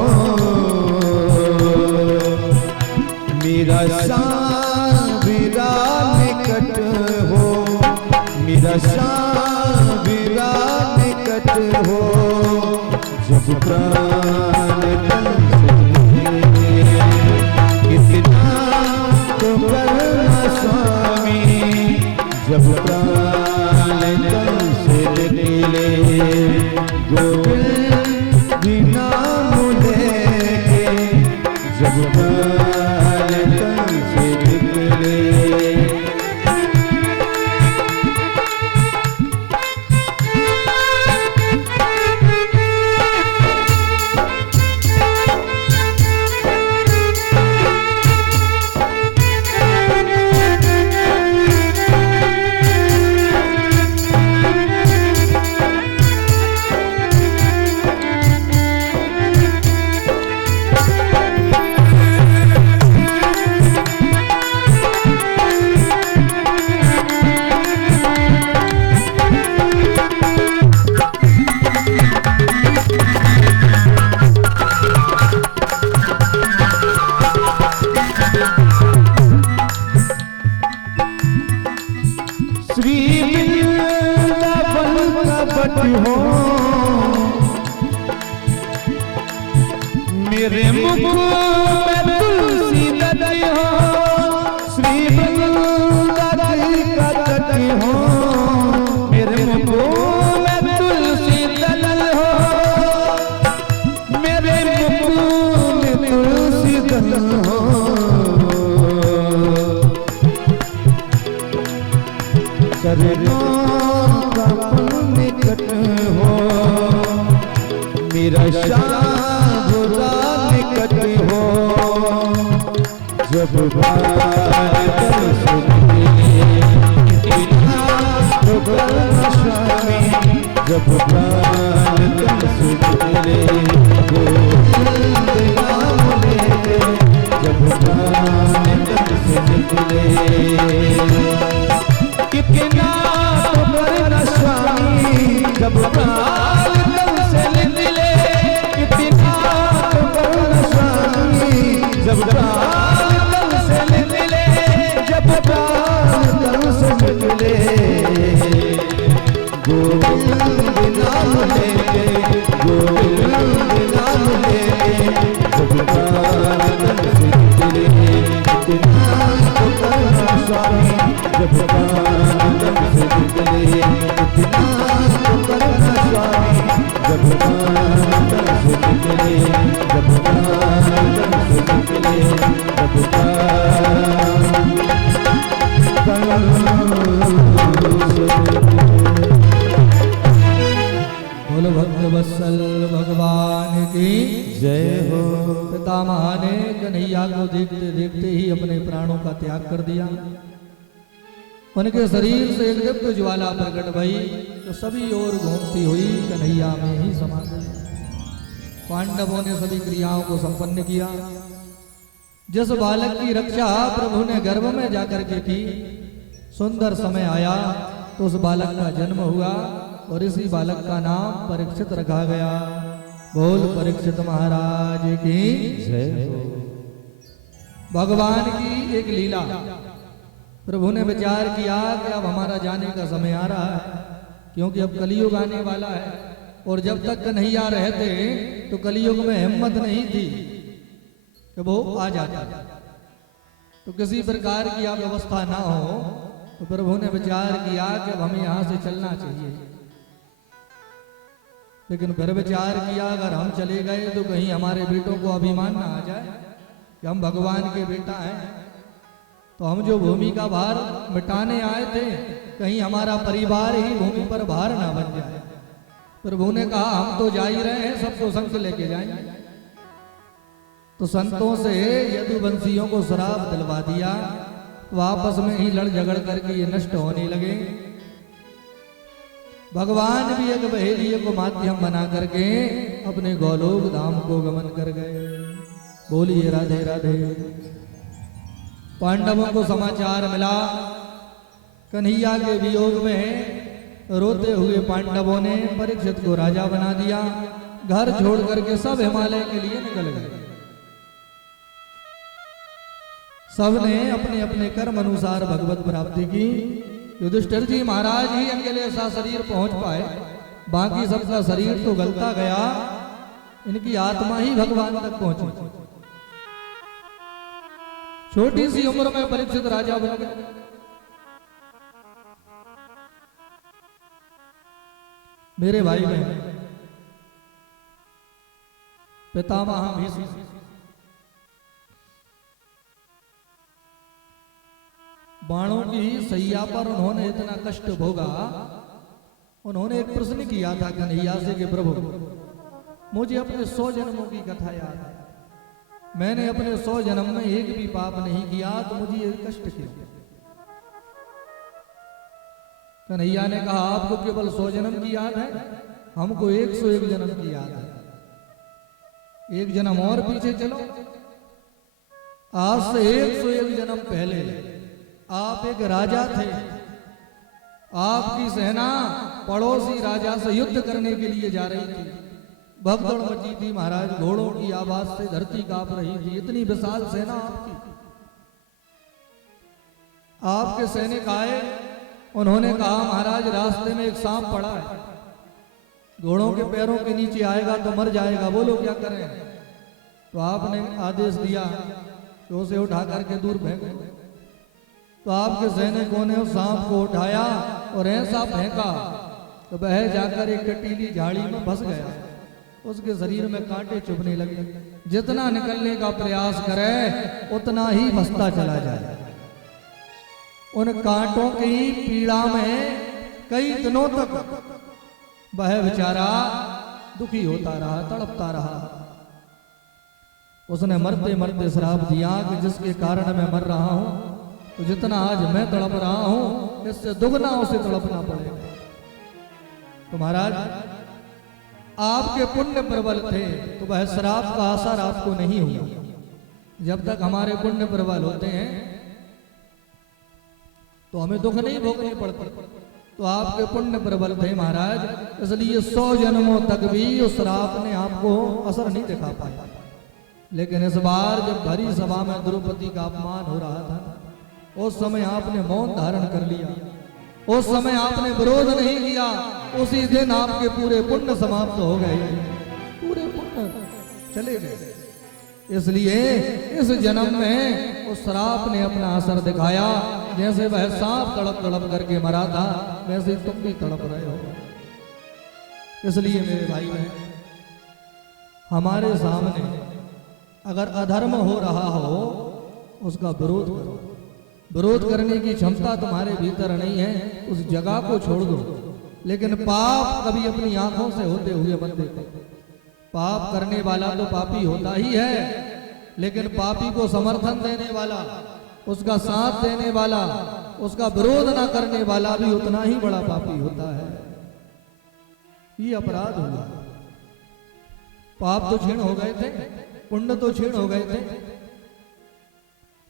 मेरा सांवरा निकट हो, मेरा सांवरा निकट हो जब प्राण तन से निकले। इतना तो करना स्वामी जब प्राण तन से निकले। गोविंद नाम लेके जब प्राण तन से निकले। श्री वृंदावन का बट हो, मेरे मुख में तुलसी दली हो। श्री वृंदावन का तट हो, मेरे मुख में तुलसी दल हो। मेरे मुख में तुलसी दल हो। चरणों का निकट हो, मेरा शाबुरा निकट हो जब प्राण तन से निकले। इतना तो करना स्वामी जब प्राण तन से निकले। गोविंद नाम लेके जब प्राण तन से निकले। कितना तो करना स्वामी जब प्राण तन से निकले। कितना तो करना स्वामी जब प्राण तन से निकले। जब प्राण तन से निकले। गोविंद नाम लेके, गोविंद नाम लेके जब प्राण तन से निकले। कितना तो करना स्वामी जब कांचन से निकले इतना तो करना स्वामी, जब कांचन से निकले, जब कांचन से निकले, जब बोलो भक्त वत्सल भगवान की जय हो। पितामह ने कन्हैया को देखते देखते ही अपने प्राणों का त्याग कर दिया। उनके शरीर से एक दिव्य ज्वाला प्रकट भई तो सभी ओर घूमती हुई कन्हैया में ही समा गई। पांडवों ने सभी क्रियाओं को संपन्न किया। जिस बालक की रक्षा प्रभु ने गर्भ में जाकर के की, सुंदर समय आया तो उस बालक का जन्म हुआ और इसी बालक का नाम परीक्षित रखा गया। बोल परीक्षित महाराज की जय हो। भगवान की एक लीला, प्रभु ने विचार किया कि अब हमारा जाने का समय आ रहा है, क्योंकि अब कलयुग आने वाला है और जब तक कन्हैया रहते तो कलयुग में हिम्मत नहीं थी कि वो आ जाता, तो किसी प्रकार की अब व्यवस्था ना हो। तो प्रभु ने विचार किया कि अब हमें यहाँ से चलना चाहिए, लेकिन फिर विचार किया अगर हम चले गए तो कहीं हमारे बेटों को अभिमान ना आ जाए कि हम भगवान के बेटा हैं। तो हम जो भूमि का भार मिटाने आए थे, कहीं हमारा परिवार ही भूमि पर भार ना बन जाए। प्रभु ने कहा हम तो जा ही रहे हैं, सबको संग लेके जाएंगे। तो संतों से यदुवंशियों को श्राप दिलवा दिया, वापस में ही लड़ झगड़ करके ये नष्ट होने लगे। भगवान भी एक बहेलिये को माध्यम बना करके अपने गोलोक धाम को गमन कर गए। बोलिए राधे राधे। पांडवों को समाचार मिला, कन्हैया के वियोग में रोते हुए पांडवों ने परीक्षित को राजा बना दिया। घर छोड़ करके सब हिमालय के लिए निकल गए। सबने अपने अपने कर्म अनुसार भगवत प्राप्ति की। युधिष्ठिर जी महाराज ही अकेले ऐसा शरीर पहुंच पाए, बाकी सबका शरीर तो गलता गया, इनकी आत्मा ही भगवान तक पहुंची। छोटी सी उम्र में परीक्षित राजा बन गए। मेरे भाई बहन, पितामह भीष्म बाणों की सैया पर उन्होंने इतना कष्ट भोगा। उन्होंने एक प्रश्न किया था कन्हैया से कि प्रभु मुझे अपने 100 जन्मों की कथा याद है, मैंने अपने 100 जन्म में एक भी पाप नहीं किया, तो मुझे ये कष्ट क्यों? कन्हैया ने कहा आपको केवल 100 जन्म की याद है, हमको 101 जन्म की याद है। एक जन्म और पीछे चलो, आज से 101 जन्म पहले आप एक राजा थे। आपकी सेना पड़ोसी राजा से युद्ध करने के लिए जा रही थी। भगदड़ मची थी महाराज, घोड़ों की आवाज से धरती कांप रही थी, इतनी विशाल सेना आपकी। आपके सैनिक आए, उन्होंने कहा महाराज रास्ते में एक सांप पड़ा है, घोड़ों के पैरों के नीचे आएगा तो मर जाएगा, बोलो क्या करें? तो आपने आदेश दिया कि उसे उठा करके दूर फेंको। तो आपके सैनिकों ने उस सांप को उठाया और ऐसा फेंका तो वह जाकर एक कटीली झाड़ी में फंस गया। उसके शरीर में कांटे चुभने लगे। जितना निकलने का प्रयास करे उतना ही फंसता चला जाए। उन कांटों की पीड़ा में कई दिनों तक वह बेचारा दुखी होता रहा, तड़पता रहा। उसने मरते मरते श्राप दिया कि जिसके कारण मैं मर रहा हूं, तो जितना आज मैं तड़प रहा हूं इससे दुगना उसे तड़पना पड़ेगा। तो महाराज आपके पुण्य प्रबल थे तो वह श्राप का असर आपको नहीं हुआ। जब तक हमारे पुण्य प्रबल होते हैं तो हमें दुख नहीं भोगने पड़ते। तो आपके पुण्य प्रबल थे महाराज, इसलिए 100 जन्मों तक भी उस श्राप ने आपको असर नहीं दिखा पाया। लेकिन इस बार जब भरी सभा में द्रौपदी का अपमान हो रहा था, उस समय आपने मौन धारण कर लिया, उस समय आपने विरोध नहीं किया। उसी दिन आपके पूरे पुण्य समाप्त हो गए, पूरे पुण्य चले गए। इसलिए इस जन्म में उस श्राप ने अपना असर दिखाया। जैसे वह सांप तड़प तड़प करके मरा था, वैसे तुम भी तड़प रहे हो। इसलिए मेरे भाई बहन, हमारे सामने अगर अधर्म हो रहा हो उसका विरोध करो। विरोध करने की क्षमता तुम्हारे भीतर नहीं है, उस जगह को छोड़ दो। लेकिन पाप कभी अपनी आंखों से होते हुए मत देखो। पाप करने वाला तो पापी होता ही है, लेकिन पापी को समर्थन देने वाला, उसका साथ देने वाला, उसका विरोध ना करने वाला भी उतना ही बड़ा पापी होता है। ये अपराध हुआ। पाप तो क्षीण हो गए थे, पुण्य तो क्षीण हो गए थे।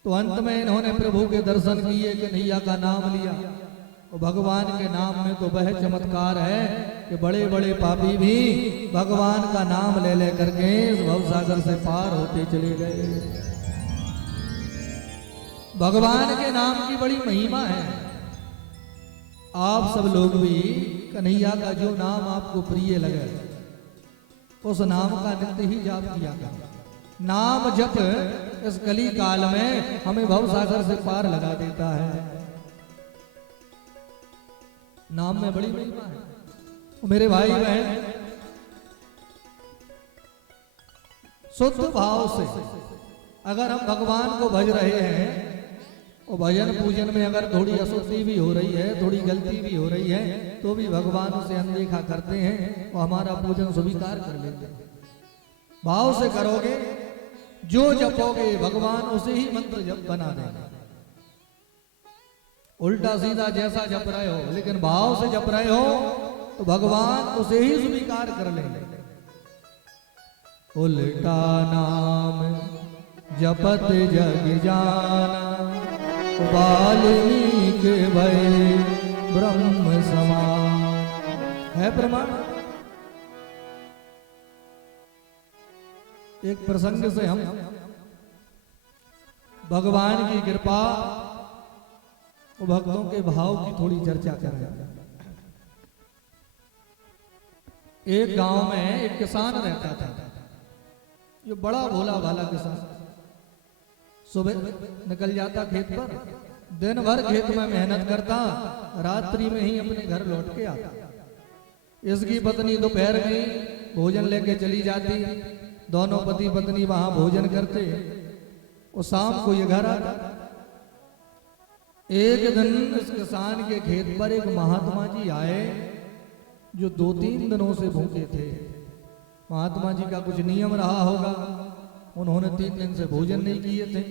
तो अंत में इन्होंने प्रभु के दर्शन किए, कन्हैया का नाम लिया। और भगवान के नाम में तो वह चमत्कार है कि बड़े बड़े पापी भी भगवान का नाम ले ले करके इस भवसागर से पार होते चले गए। भगवान के नाम की बड़ी महिमा है। आप सब लोग भी कन्हैया का जो नाम आपको प्रिय लगे उस नाम का नित्य ही जाप किया करें। नाम जप इस कली काल में हमें भवसागर से पार लगा देता है। नाम में बड़ी महिमा है। मेरे भाई बहन, शुद्ध भाव से अगर हम भगवान को भज रहे हैं और भजन पूजन में अगर थोड़ी अशुद्धि भी हो रही है, थोड़ी गलती भी हो रही है, तो भी भगवान उसे अनदेखा करते हैं और हमारा पूजन स्वीकार कर लेते हैं। भाव से करोगे, जो जपोगे भगवान उसे ही मंत्र जप बना देंगे। उल्टा सीधा जैसा जप रहे हो, लेकिन भाव से जप रहे हो तो भगवान उसे ही स्वीकार कर लेंगे। उल्टा नाम जपत जग जाना, वाल्मीकि भय ब्रह्म समान। है प्रमाण। एक प्रसंग से हम भगवान की कृपा और भक्तों के भाव की थोड़ी चर्चा कर रहे हैं। एक गांव में एक किसान रहता था। ये बड़ा भोला भाला किसान। सुबह निकल जाता खेत पर, दिन भर खेत में मेहनत करता, रात्रि में ही अपने घर लौट के आता। इसकी पत्नी दोपहर में भोजन लेके चली जाती, दोनों पति पत्नी वहां भोजन करते और शाम को ये घर आता। एक दिन इस किसान के खेत पर एक महात्मा जी आए जो 2-3 दिनों से भूखे थे। महात्मा जी का कुछ नियम रहा होगा, उन्होंने 3 दिन से भोजन नहीं किए थे।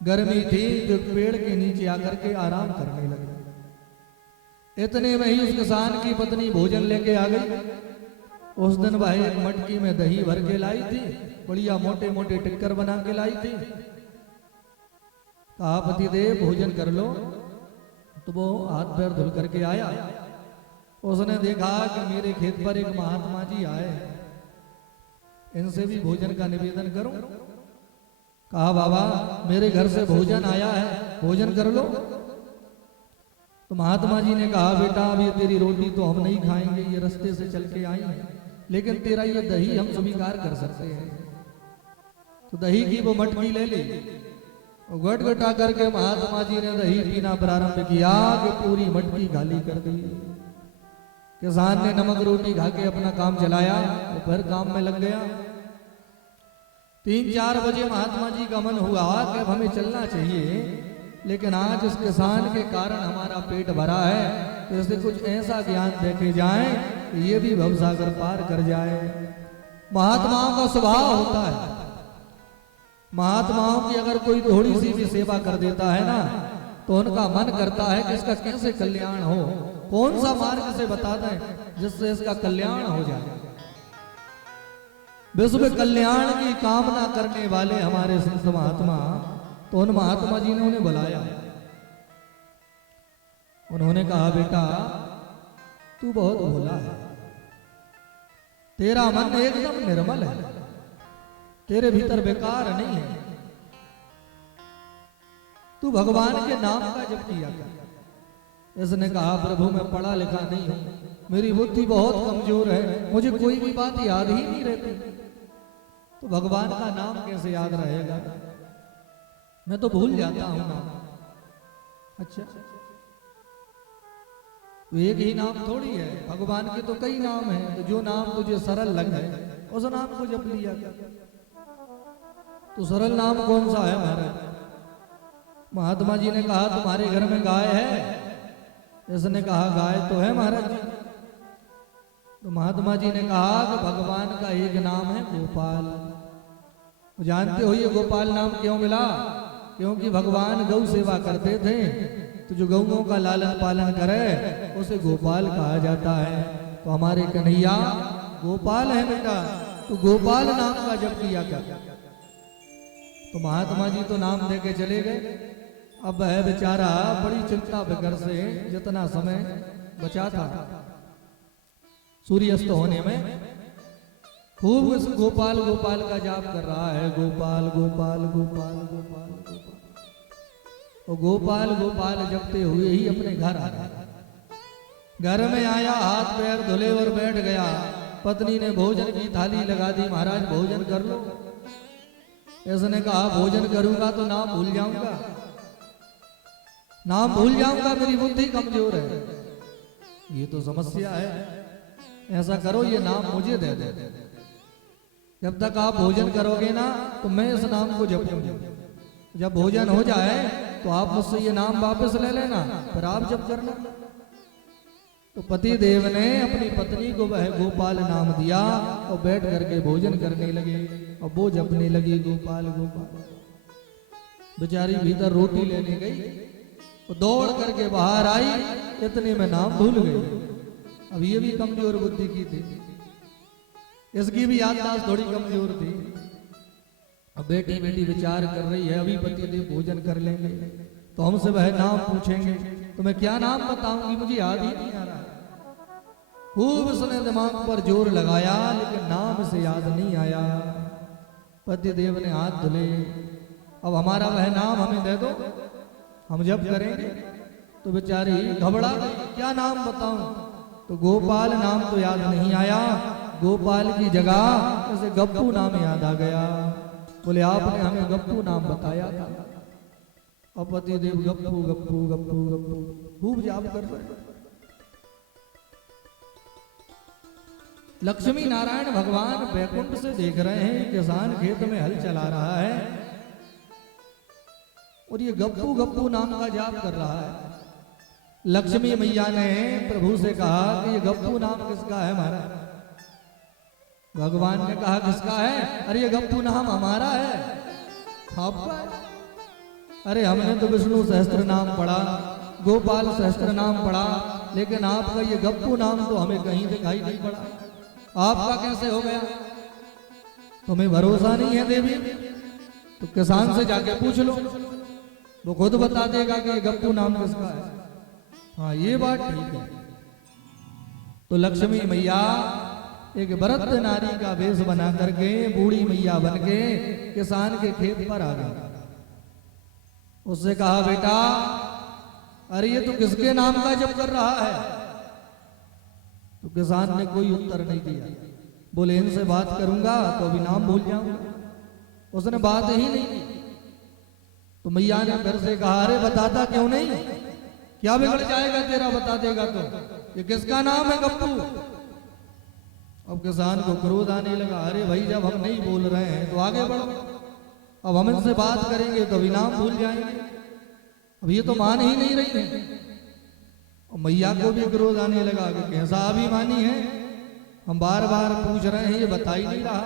गर्मी थी तो पेड़ के नीचे आकर के आराम करने लगे। इतने में ही उस किसान की पत्नी भोजन लेके आ गई। उस दिन भाई एक मटकी में दही भर के लाई थी, बढ़िया मोटे मोटे टिक्कर बना के लाई थी। कहा पतिदेव भोजन कर लो। तो वो हाथ पैर धुल करके आया। उसने देखा कि मेरे खेत पर एक महात्मा जी आए, इनसे भी भोजन का निवेदन करूं। कहा बाबा मेरे घर से भोजन आया है, भोजन कर लो। तो महात्मा जी ने कहा बेटा अब ये तेरी रोटी तो हम नहीं खाएंगे, ये रास्ते से चल के आई है, लेकिन तेरा ये दही हम स्वीकार कर सकते हैं। तो दही की वो मटकी ले ली और गटगटा करके महात्मा जी ने दही पीना प्रारंभ किया कि पूरी मटकी खाली कर दी। किसान ने नमक रोटी खा के अपना काम चलाया और फिर काम में लग गया। 3-4 बजे महात्मा जी का मन हुआ कि अब हमें चलना चाहिए, लेकिन आज इस किसान के कारण हमारा पेट भरा है, तो इसे कुछ ऐसा ज्ञान देके जाए कि ये भी भवसागर पार कर जाए। महात्माओं का स्वभाव होता है, महात्माओं की अगर कोई थोड़ी सी भी सेवा कर देता है ना, तो उनका मन करता है कि इसका कैसे कल्याण हो, कौन सा मार्ग से बता दें जिससे इसका कल्याण हो जाए। विश्व कल्याण की कामना करने वाले हमारे संत महात्मा, तो उन महात्मा जी ने उन्हें बुलाया। उन्होंने कहा बेटा तू बहुत भोला है, तेरा मन एकदम निर्मल है, तेरे भीतर बेकार नहीं है, तू भगवान के नाम का जप किया कर। इसने कहा प्रभु मैं पढ़ा लिखा नहीं हूं, मेरी बुद्धि बहुत कमजोर है, मुझे कोई भी बात याद ही नहीं रहती, तो भगवान का नाम कैसे याद रहेगा, मैं तो भूल जाता हूं ना। अच्छा, तो एक ही नाम थोड़ी है, भगवान के तो कई नाम हैं। तो जो नाम तुझे सरल लगे उस नाम को जप लिया कर। तो सरल नाम कौन सा है महाराज? महात्मा जी ने कहा तुम्हारे घर में गाय है? इसने कहा गाय तो है महाराज जी। तो महात्मा जी ने कहा कि भगवान का एक नाम है गोपाल। जानते हो ये गोपाल नाम क्यों मिला? क्योंकि भगवान गौ सेवा करते थे, तो जो गौओं का लालन पालन करे उसे गोपाल कहा जाता है। तो हमारे कन्हैया गोपाल है बेटा, तो गोपाल नाम का जप किया कर। तो महात्मा जी तो नाम दे के चले गए। अब है बेचारा बड़ी चिंता फिकर से, जितना समय बचा था सूर्यास्त होने में, खूब उस गोपाल गोपाल का जाप कर रहा है। गोपाल गोपाल गोपाल गोपाल गोपाल। और गोपाल गोपाल जपते हुए ही अपने घर आ गया। घर में आया, हाथ पैर धुले और बैठ गया। पत्नी ने भोजन की थाली लगा दी, महाराज भोजन कर लो। इसने कहा भोजन करूंगा तो नाम भूल जाऊंगा, नाम भूल जाऊंगा, मेरी बुद्धि कमजोर है। ये तो समस्या है। ऐसा करो ये नाम मुझे दे दे। जब तक आप भोजन करोगे ना तो मैं इस नाम को जपूंगा। जब भोजन हो जाए तो आप मुझसे ये नाम वापस ले लेना, फिर आप जप करना। तो पति देव ने अपनी पत्नी को वह गोपाल नाम दिया और बैठ करके भोजन करने लगे और वो जपने लगी गोपाल गोपाल। बेचारी भीतर रोटी लेने गई, तो दौड़ करके बाहर आई, इतने में नाम भूल गई। अब ये भी कमजोर बुद्धि की थी, इसकी भी याददाश्त थोड़ी कमजोर थी। अब बेटी बेटी विचार कर रही है, अभी पति देव भोजन कर लेंगे तो हमसे वह नाम पूछेंगे, तो मैं क्या नाम बताऊंगी, मुझे याद ही नहीं आ रहा। खूब उसने दिमाग पर जोर लगाया, लेकिन नाम से याद नहीं आया। पति देव ने हाथ धुले, अब हमारा वह नाम हमें दे दो, हम जब करेंगे। तो बेचारी घबरा गई, क्या नाम बताऊं? तो गोपाल नाम तो याद नहीं आया, गोपाल की जगह उसे गप्पू नाम याद आ गया। बोले आपने हमें गप्पू नाम बताया था। और पति देव गप्पू गप्पू गप्पू गप्पू खूब जाप कर रहे। लक्ष्मी नारायण भगवान बैकुंठ से देख रहे हैं, किसान खेत में हल चला रहा है और ये गप्पू गप्पू नाम का जाप कर रहा है। लक्ष्मी मैया ने प्रभु से कहा कि ये गप्पू नाम किसका है महाराज? भगवान ने कहा किसका है? अरे ये गप्पू नाम हमारा है, आपका है। अरे हमने तो विष्णु सहस्त्र नाम पढ़ा, गोपाल सहस्त्र नाम पढ़ा, लेकिन आपका ये गप्पू नाम तो हमें कहीं दिखाई नहीं पड़ा। आपका कैसे हो गया? तुम्हें भरोसा नहीं है देवी? तो किसान से जाके पूछ लो, वो खुद बता देगा कि ये गप्पू नाम किसका है। हाँ ये बात ठीक है। तो लक्ष्मी मैया एक व्रत नारी का वेश बना करके, बूढ़ी मैया बन के किसान के खेत पर आ गई। उससे कहा बेटा, अरे ये तो किसके नाम का जप कर रहा है? तो किसान ने कोई उत्तर नहीं दिया। बोले इनसे बात करूंगा तो अभी नाम भूल जाऊंगा। उसने बात ही नहीं की। तो मैया ने फिर से कहा, अरे बताता क्यों नहीं? क्या बिगड़ जाएगा तेरा, बता देगा तो। ये किसका नाम है गप्पू? अब किसान को क्रोध आने लगा, अरे भाई जब हम नहीं बोल रहे हैं तो आगे बढ़ो, अब हम इनसे बात करेंगे तो इनाम भूल जाएंगे। अब ये तो मान ही नहीं रही है। और मैया को भी क्रोध आने लगा कि कैसा अभिमानी है, हम बार बार पूछ रहे हैं ये बता ही नहीं रहा।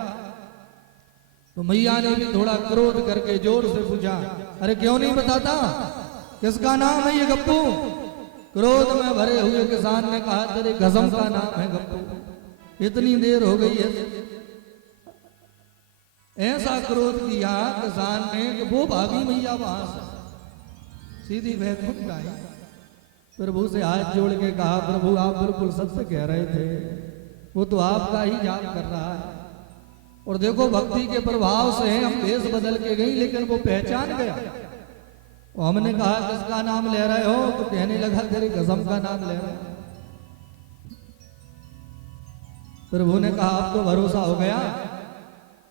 तो मैया ने भी थोड़ा क्रोध करके जोर से पूछा, अरे क्यों नहीं बताता, किसका नाम है ये गप्पू? क्रोध में भरे हुए किसान ने कहा, तेरे कसम का नाम है गप्पू, इतनी देर हो गई है। ऐसा क्रोध किया किसान ने कि वो भागी मैया वहां से सीधी बैकुंठ आई। प्रभु से हाथ जोड़ के कहा, प्रभु आप बिल्कुल सत्य कह रहे थे, वो तो आपका ही जाप कर रहा है। और देखो भक्ति के प्रभाव से हम देश बदल के गई, लेकिन वो पहचान गया। और हमने कहा किसका नाम ले रहे हो? तो कहने लगा तेरे कसम का नाम ले रहे हो। प्रभु ने कहा आपको भरोसा हो गया?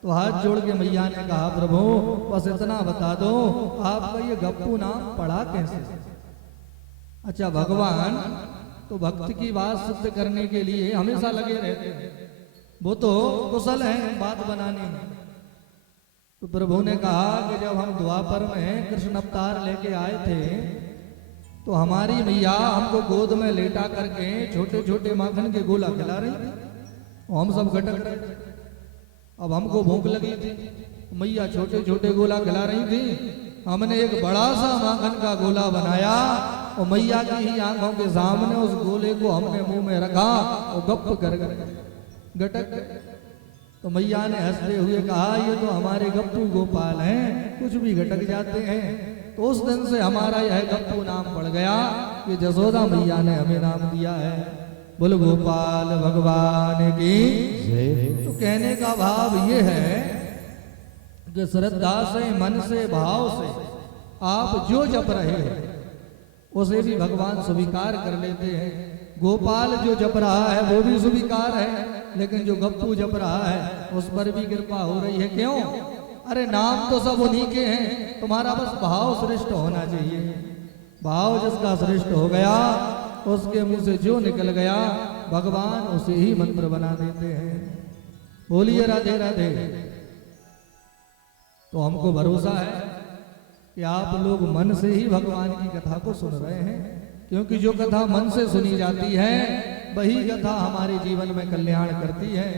तो हाथ जोड़ के मैया ने कहा, प्रभु बस इतना बता दो, आपका ये गप्पू नाम पड़ा कैसे? अच्छा, भगवान तो भक्त की बात सिद्ध करने के लिए हमेशा लगे रहते हैं, वो तो कुशल हैं बात बनाने में। तो प्रभु ने कहा कि जब हम द्वापर में कृष्ण अवतार लेके आए थे तो हमारी मैया हमको गोद में लेटा करके छोटे छोटे माखन के गोला खिला रही थी, और हम सब गटक रहे थे। अब हमको भूख लगी थी, मैया छोटे छोटे गोला खिला रही थी, हमने एक बड़ा सा माखन का गोला बनाया और मैया की ही आंखों के सामने उस गोले को हमने मुंह में रखा और गप कर गए, गटक गए। तो मैया ने हंसते हुए कहा, ये तो हमारे गप्पू गोपाल हैं, कुछ भी गटक जाते हैं। तो उस दिन से हमारा यह गप्पू नाम पड़ गया, ये जसोदा मैया ने हमें नाम दिया है। बोल गोपाल भगवान की जय। तो कहने का भाव ये है कि श्रद्धा से, मन से, भाव से आप जो जप रहे हो उसे भी भगवान स्वीकार कर लेते हैं। गोपाल जो जप रहा है वो भी स्वीकार है, लेकिन जो गप्पू जप रहा है उस पर भी कृपा हो रही है। क्यों? अरे नाम तो सब उन्हीं के हैं, तुम्हारा बस भाव श्रेष्ठ होना चाहिए। भाव जिसका श्रेष्ठ हो गया उसके मुंह से जो निकल गया भगवान उसे ही मंत्र बना देते हैं। बोलिए राधे राधे। तो हमको भरोसा है कि आप लोग मन से ही भगवान की कथा को सुन रहे हैं, क्योंकि जो कथा मन से सुनी जाती है वही कथा हमारे जीवन में कल्याण करती है।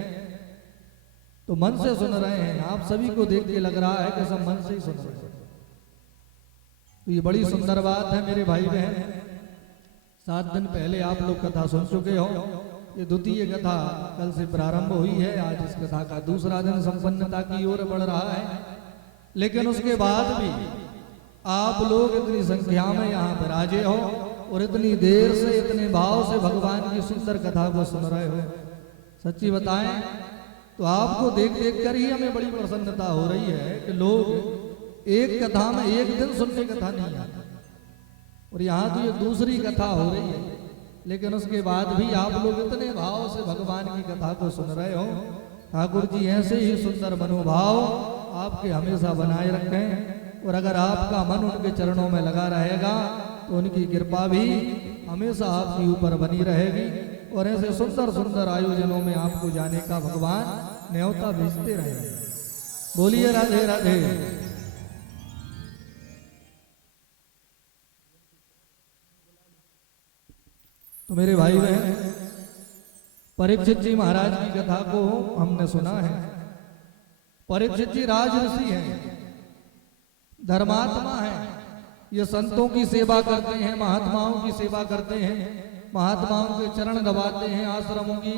तो मन से सुन रहे हैं, आप सभी को देख के लग रहा है कि सब मन से ही सुन रहे हैं। तो ये बड़ी सुंदर बात है मेरे भाई बहन। 7 दिन पहले आप लोग कथा सुन चुके हो, ये द्वितीय कथा कल से प्रारंभ हुई है। आज इस कथा का दूसरा दिन संपन्नता की ओर बढ़ रहा है, लेकिन उसके बाद भी आप लोग इतनी संख्या में यहाँ विराजे हो और इतनी देर से इतने भाव से भगवान की सुंदर कथा को सुन रहे हो। सच्ची बताएं तो आपको देख देख कर ही हमें बड़ी प्रसन्नता हो रही है कि लोग एक कथा में एक दिन सुनने कथा नहीं आती, और यहाँ तो ये दूसरी कथा हो रही है, लेकिन उसके बाद भी आप लोग इतने भाव से भगवान की कथा को सुन रहे हो। ठाकुर जी ऐसे ही सुंदर मनोभाव आपके हमेशा बनाए रखें, और अगर आपका मन उनके चरणों में लगा रहेगा तो उनकी कृपा भी हमेशा आपके ऊपर बनी रहेगी, और ऐसे सुंदर सुंदर आयोजनों में आपको जाने का भगवान न्योता भेजते रहेंगे। बोलिए राधे राधे। तो मेरे भाई बहन, परीक्षित जी महाराज की कथा को हमने सुना है। परीक्षित जी राज ऋषि हैं, धर्मात्मा हैं, ये संतों की सेवा करते हैं, महात्माओं की सेवा करते हैं, महात्माओं के चरण दबाते हैं, आश्रमों की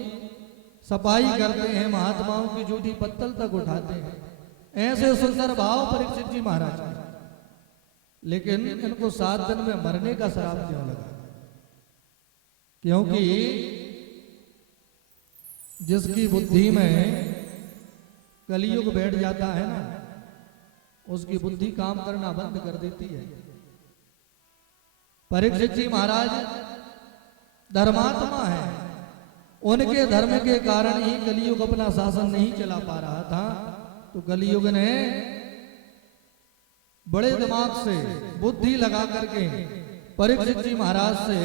सफाई करते हैं, महात्माओं की जूठी पत्तल तक उठाते हैं। ऐसे सुंदर भाव परीक्षित जी महाराज के। लेकिन इनको 7 दिन में मरने का श्राप क्यों लगा? क्योंकि जिसकी बुद्धि में कलयुग बैठ जाता है ना, उसकी बुद्धि काम करना बंद कर देती है। परीक्षित जी महाराज धर्मात्मा है, उनके धर्म के कारण ही कलयुग अपना शासन नहीं चला पा रहा था। तो कलयुग ने बड़े दिमाग से बुद्धि लगा करके परीक्षित जी महाराज से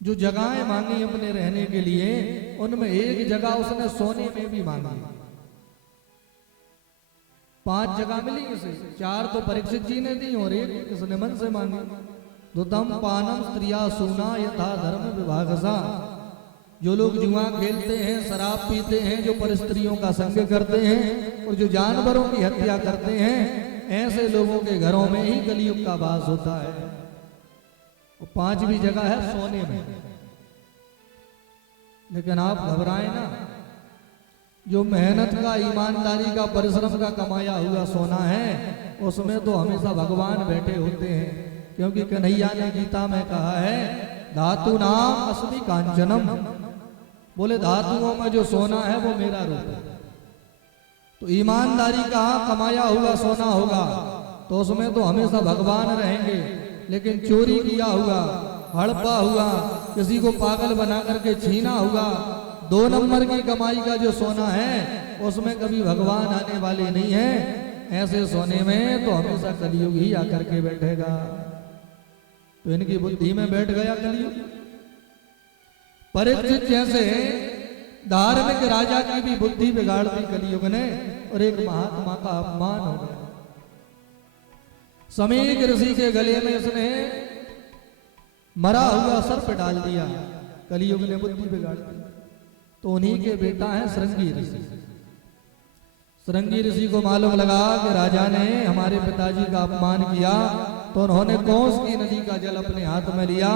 जो जगहें मांगी अपने रहने के लिए, उनमें एक जगह उसने सोने में भी मांगी। 5 जगह मिली उसे, 4 तो परीक्षित जी ने दी और 1 इसने मन से मांगी। दुतम पानम स्त्रिया सूना यथा धर्म विभागसा। जो लोग जुआ खेलते हैं, शराब पीते हैं, जो परस्त्रियों का संग करते हैं और जो जानवरों की हत्या करते हैं, ऐसे लोगों के घरों में ही कलयुग का वास होता है। 5वीं जगह है सोने में। लेकिन आप घबराएं ना, जो मेहनत का, ईमानदारी का, परिश्रम का कमाया हुआ सोना है उसमें तो हमेशा भगवान बैठे होते हैं। क्योंकि कन्हैया ने गीता में कहा है, धातु नाम अस्मि कांचनम। बोले धातुओं में जो सोना है वो मेरा रूप है। तो ईमानदारी का कमाया हुआ सोना होगा तो उसमें तो हमेशा भगवान रहेंगे। लेकिन चोरी किया हुआ, हड़पा हुआ, किसी को पागल बना करके छीना हुआ, 2 नंबर की कमाई का जो सोना है उसमें कभी भगवान आने वाले नहीं है। ऐसे सोने में तो हमेशा कलयुग ही आकर के बैठेगा। तो इनकी बुद्धि में बैठ गया कलयुग। परीक्षित जैसे धार्मिक राजा की भी बुद्धि बिगाड़ दी कलयुग ने और एक महात्मा का अपमान हो गया। समीक ऋषि के गले में इसने मरा हुआ सर्प डाल दिया, कलयुग ने बुद्धि बिगाड़ दी। तो उन्हीं के बेटा है श्रृंगी ऋषि। श्रृंगी ऋषि को मालूम लगा कि राजा ने हमारे पिताजी का अपमान किया, तो उन्होंने कौस की नदी का जल अपने हाथ में लिया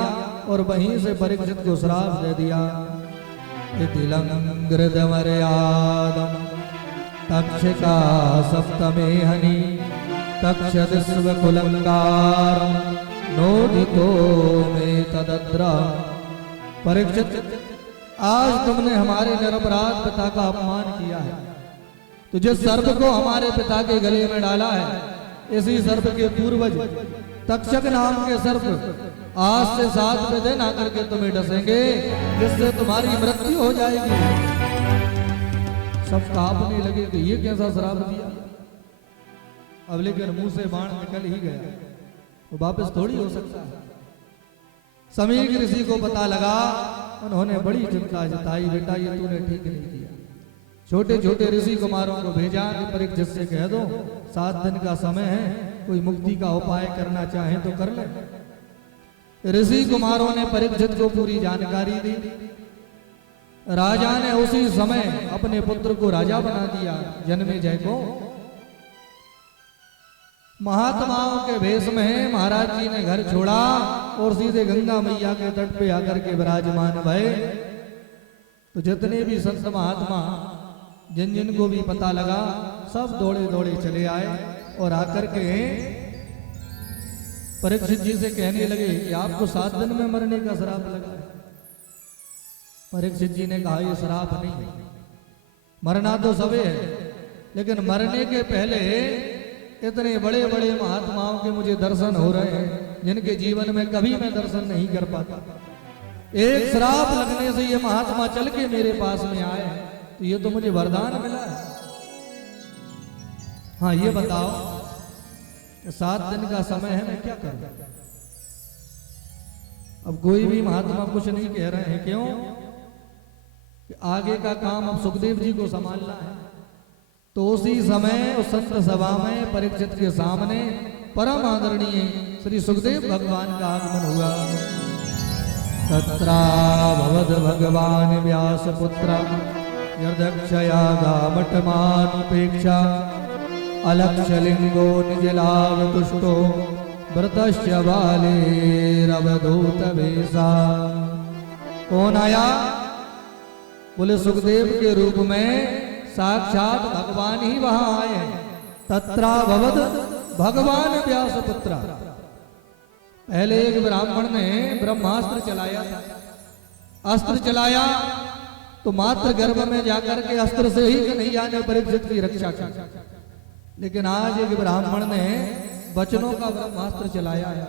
और वहीं से परीक्षित को श्राप दे दिया। मर्यादम तक्षका सप्तमे हनि तक्षदिस्व कुलंगार नोदितो में तदद्रा। परीक्षित, आज तुमने हमारे निरपराध पिता का अपमान किया है। तो जिस सर्प को हमारे पिता के गले में डाला है, इसी सर्प के पूर्वज तक्षक नाम के सर्प आज से 7 दिन आकर के तुम्हें डसेंगे, जिससे तुम्हारी मृत्यु हो जाएगी। सब कांपने लगे कि ये कैसा श्राप दिया। अब लेकिन मुंह से बाण निकल ही गया, वो वापस थोड़ी हो सकता है। समीक ऋषि को पता लगा, उन्होंने बड़ी चिंता जताई, बेटा ये तूने ठीक नहीं किया। छोटे छोटे ऋषि कुमारों को भेजा कि परीक्षित से कह दो 7 दिन का समय है, कोई मुक्ति का उपाय करना चाहे तो कर ले। ऋषि कुमारों ने परीक्षित को पूरी जानकारी दी। राजा ने उसी समय अपने पुत्र को राजा बना दिया, जन्मेजय को। महात्माओं के भेष में महाराज जी ने घर छोड़ा और सीधे गंगा मैया के तट पे आकर के विराजमान भये। तो जितने भी संत महात्मा जिन जिन को भी पता लगा, सब दौड़े दौड़े चले आए और आकर के परीक्षित जी से कहने लगे कि आपको 7 दिन में मरने का श्राप लगा। परीक्षित जी ने कहा ये श्राप नहीं, मरना तो सबे है, लेकिन मरने के पहले इतने बड़े बड़े महात्माओं के मुझे दर्शन हो रहे हैं जिनके जीवन में कभी मैं दर्शन नहीं कर पाता। एक श्राप लगने से ये महात्मा चल के मेरे पास में आए हैं, तो ये तो मुझे वरदान मिला है। हाँ ये बताओ, 7 दिन का समय है, मैं क्या करूं? अब कोई भी महात्मा कुछ नहीं कह रहे हैं। क्यों? कि आगे का काम अब सुखदेव जी को संभालना है। तो उसी समय उस संत सभा में परीक्षित के सामने परम आदरणीय श्री सुखदेव भगवान का आगमन हुआ। तत्रा भवद भगवान व्यास पुत्र यदक्षया गामठमानुपेक्षा अलक्षलिंगो निजलाभ तुष्टो व्रतस्य बाले रवधूत वेशा। कौन आया? बोले सुखदेव के रूप में साक्षात भगवान ही वहां आए हैं। तत्रा भवद भगवान व्यास पुत्र। पहले एक ब्राह्मण ने ब्रह्मास्त्र चलाया था। अस्त्र चलाया तो मात्र गर्भ में जाकर के अस्त्र से ही कन्हैया ने परीक्षित की रक्षा की। लेकिन आज एक ब्राह्मण ने वचनों का ब्रह्मास्त्र चलाया है।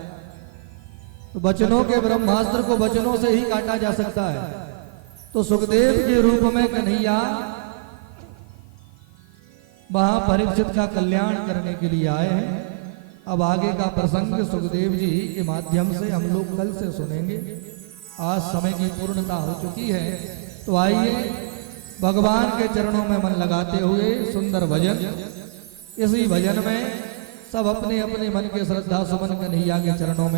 तो वचनों के ब्रह्मास्त्र को वचनों से ही काटा जा सकता है। तो सुखदेव के रूप में कन्हैया वहां परीक्षित का कल्याण करने के लिए आए हैं। अब आगे का प्रसंग सुखदेव जी के माध्यम से हम लोग कल से सुनेंगे। आज समय की पूर्णता हो चुकी है, तो आइए भगवान के चरणों में मन लगाते हुए सुंदर भजन, इसी भजन में सब अपने अपने मन के श्रद्धा सुमन कन्हैया के चरणों में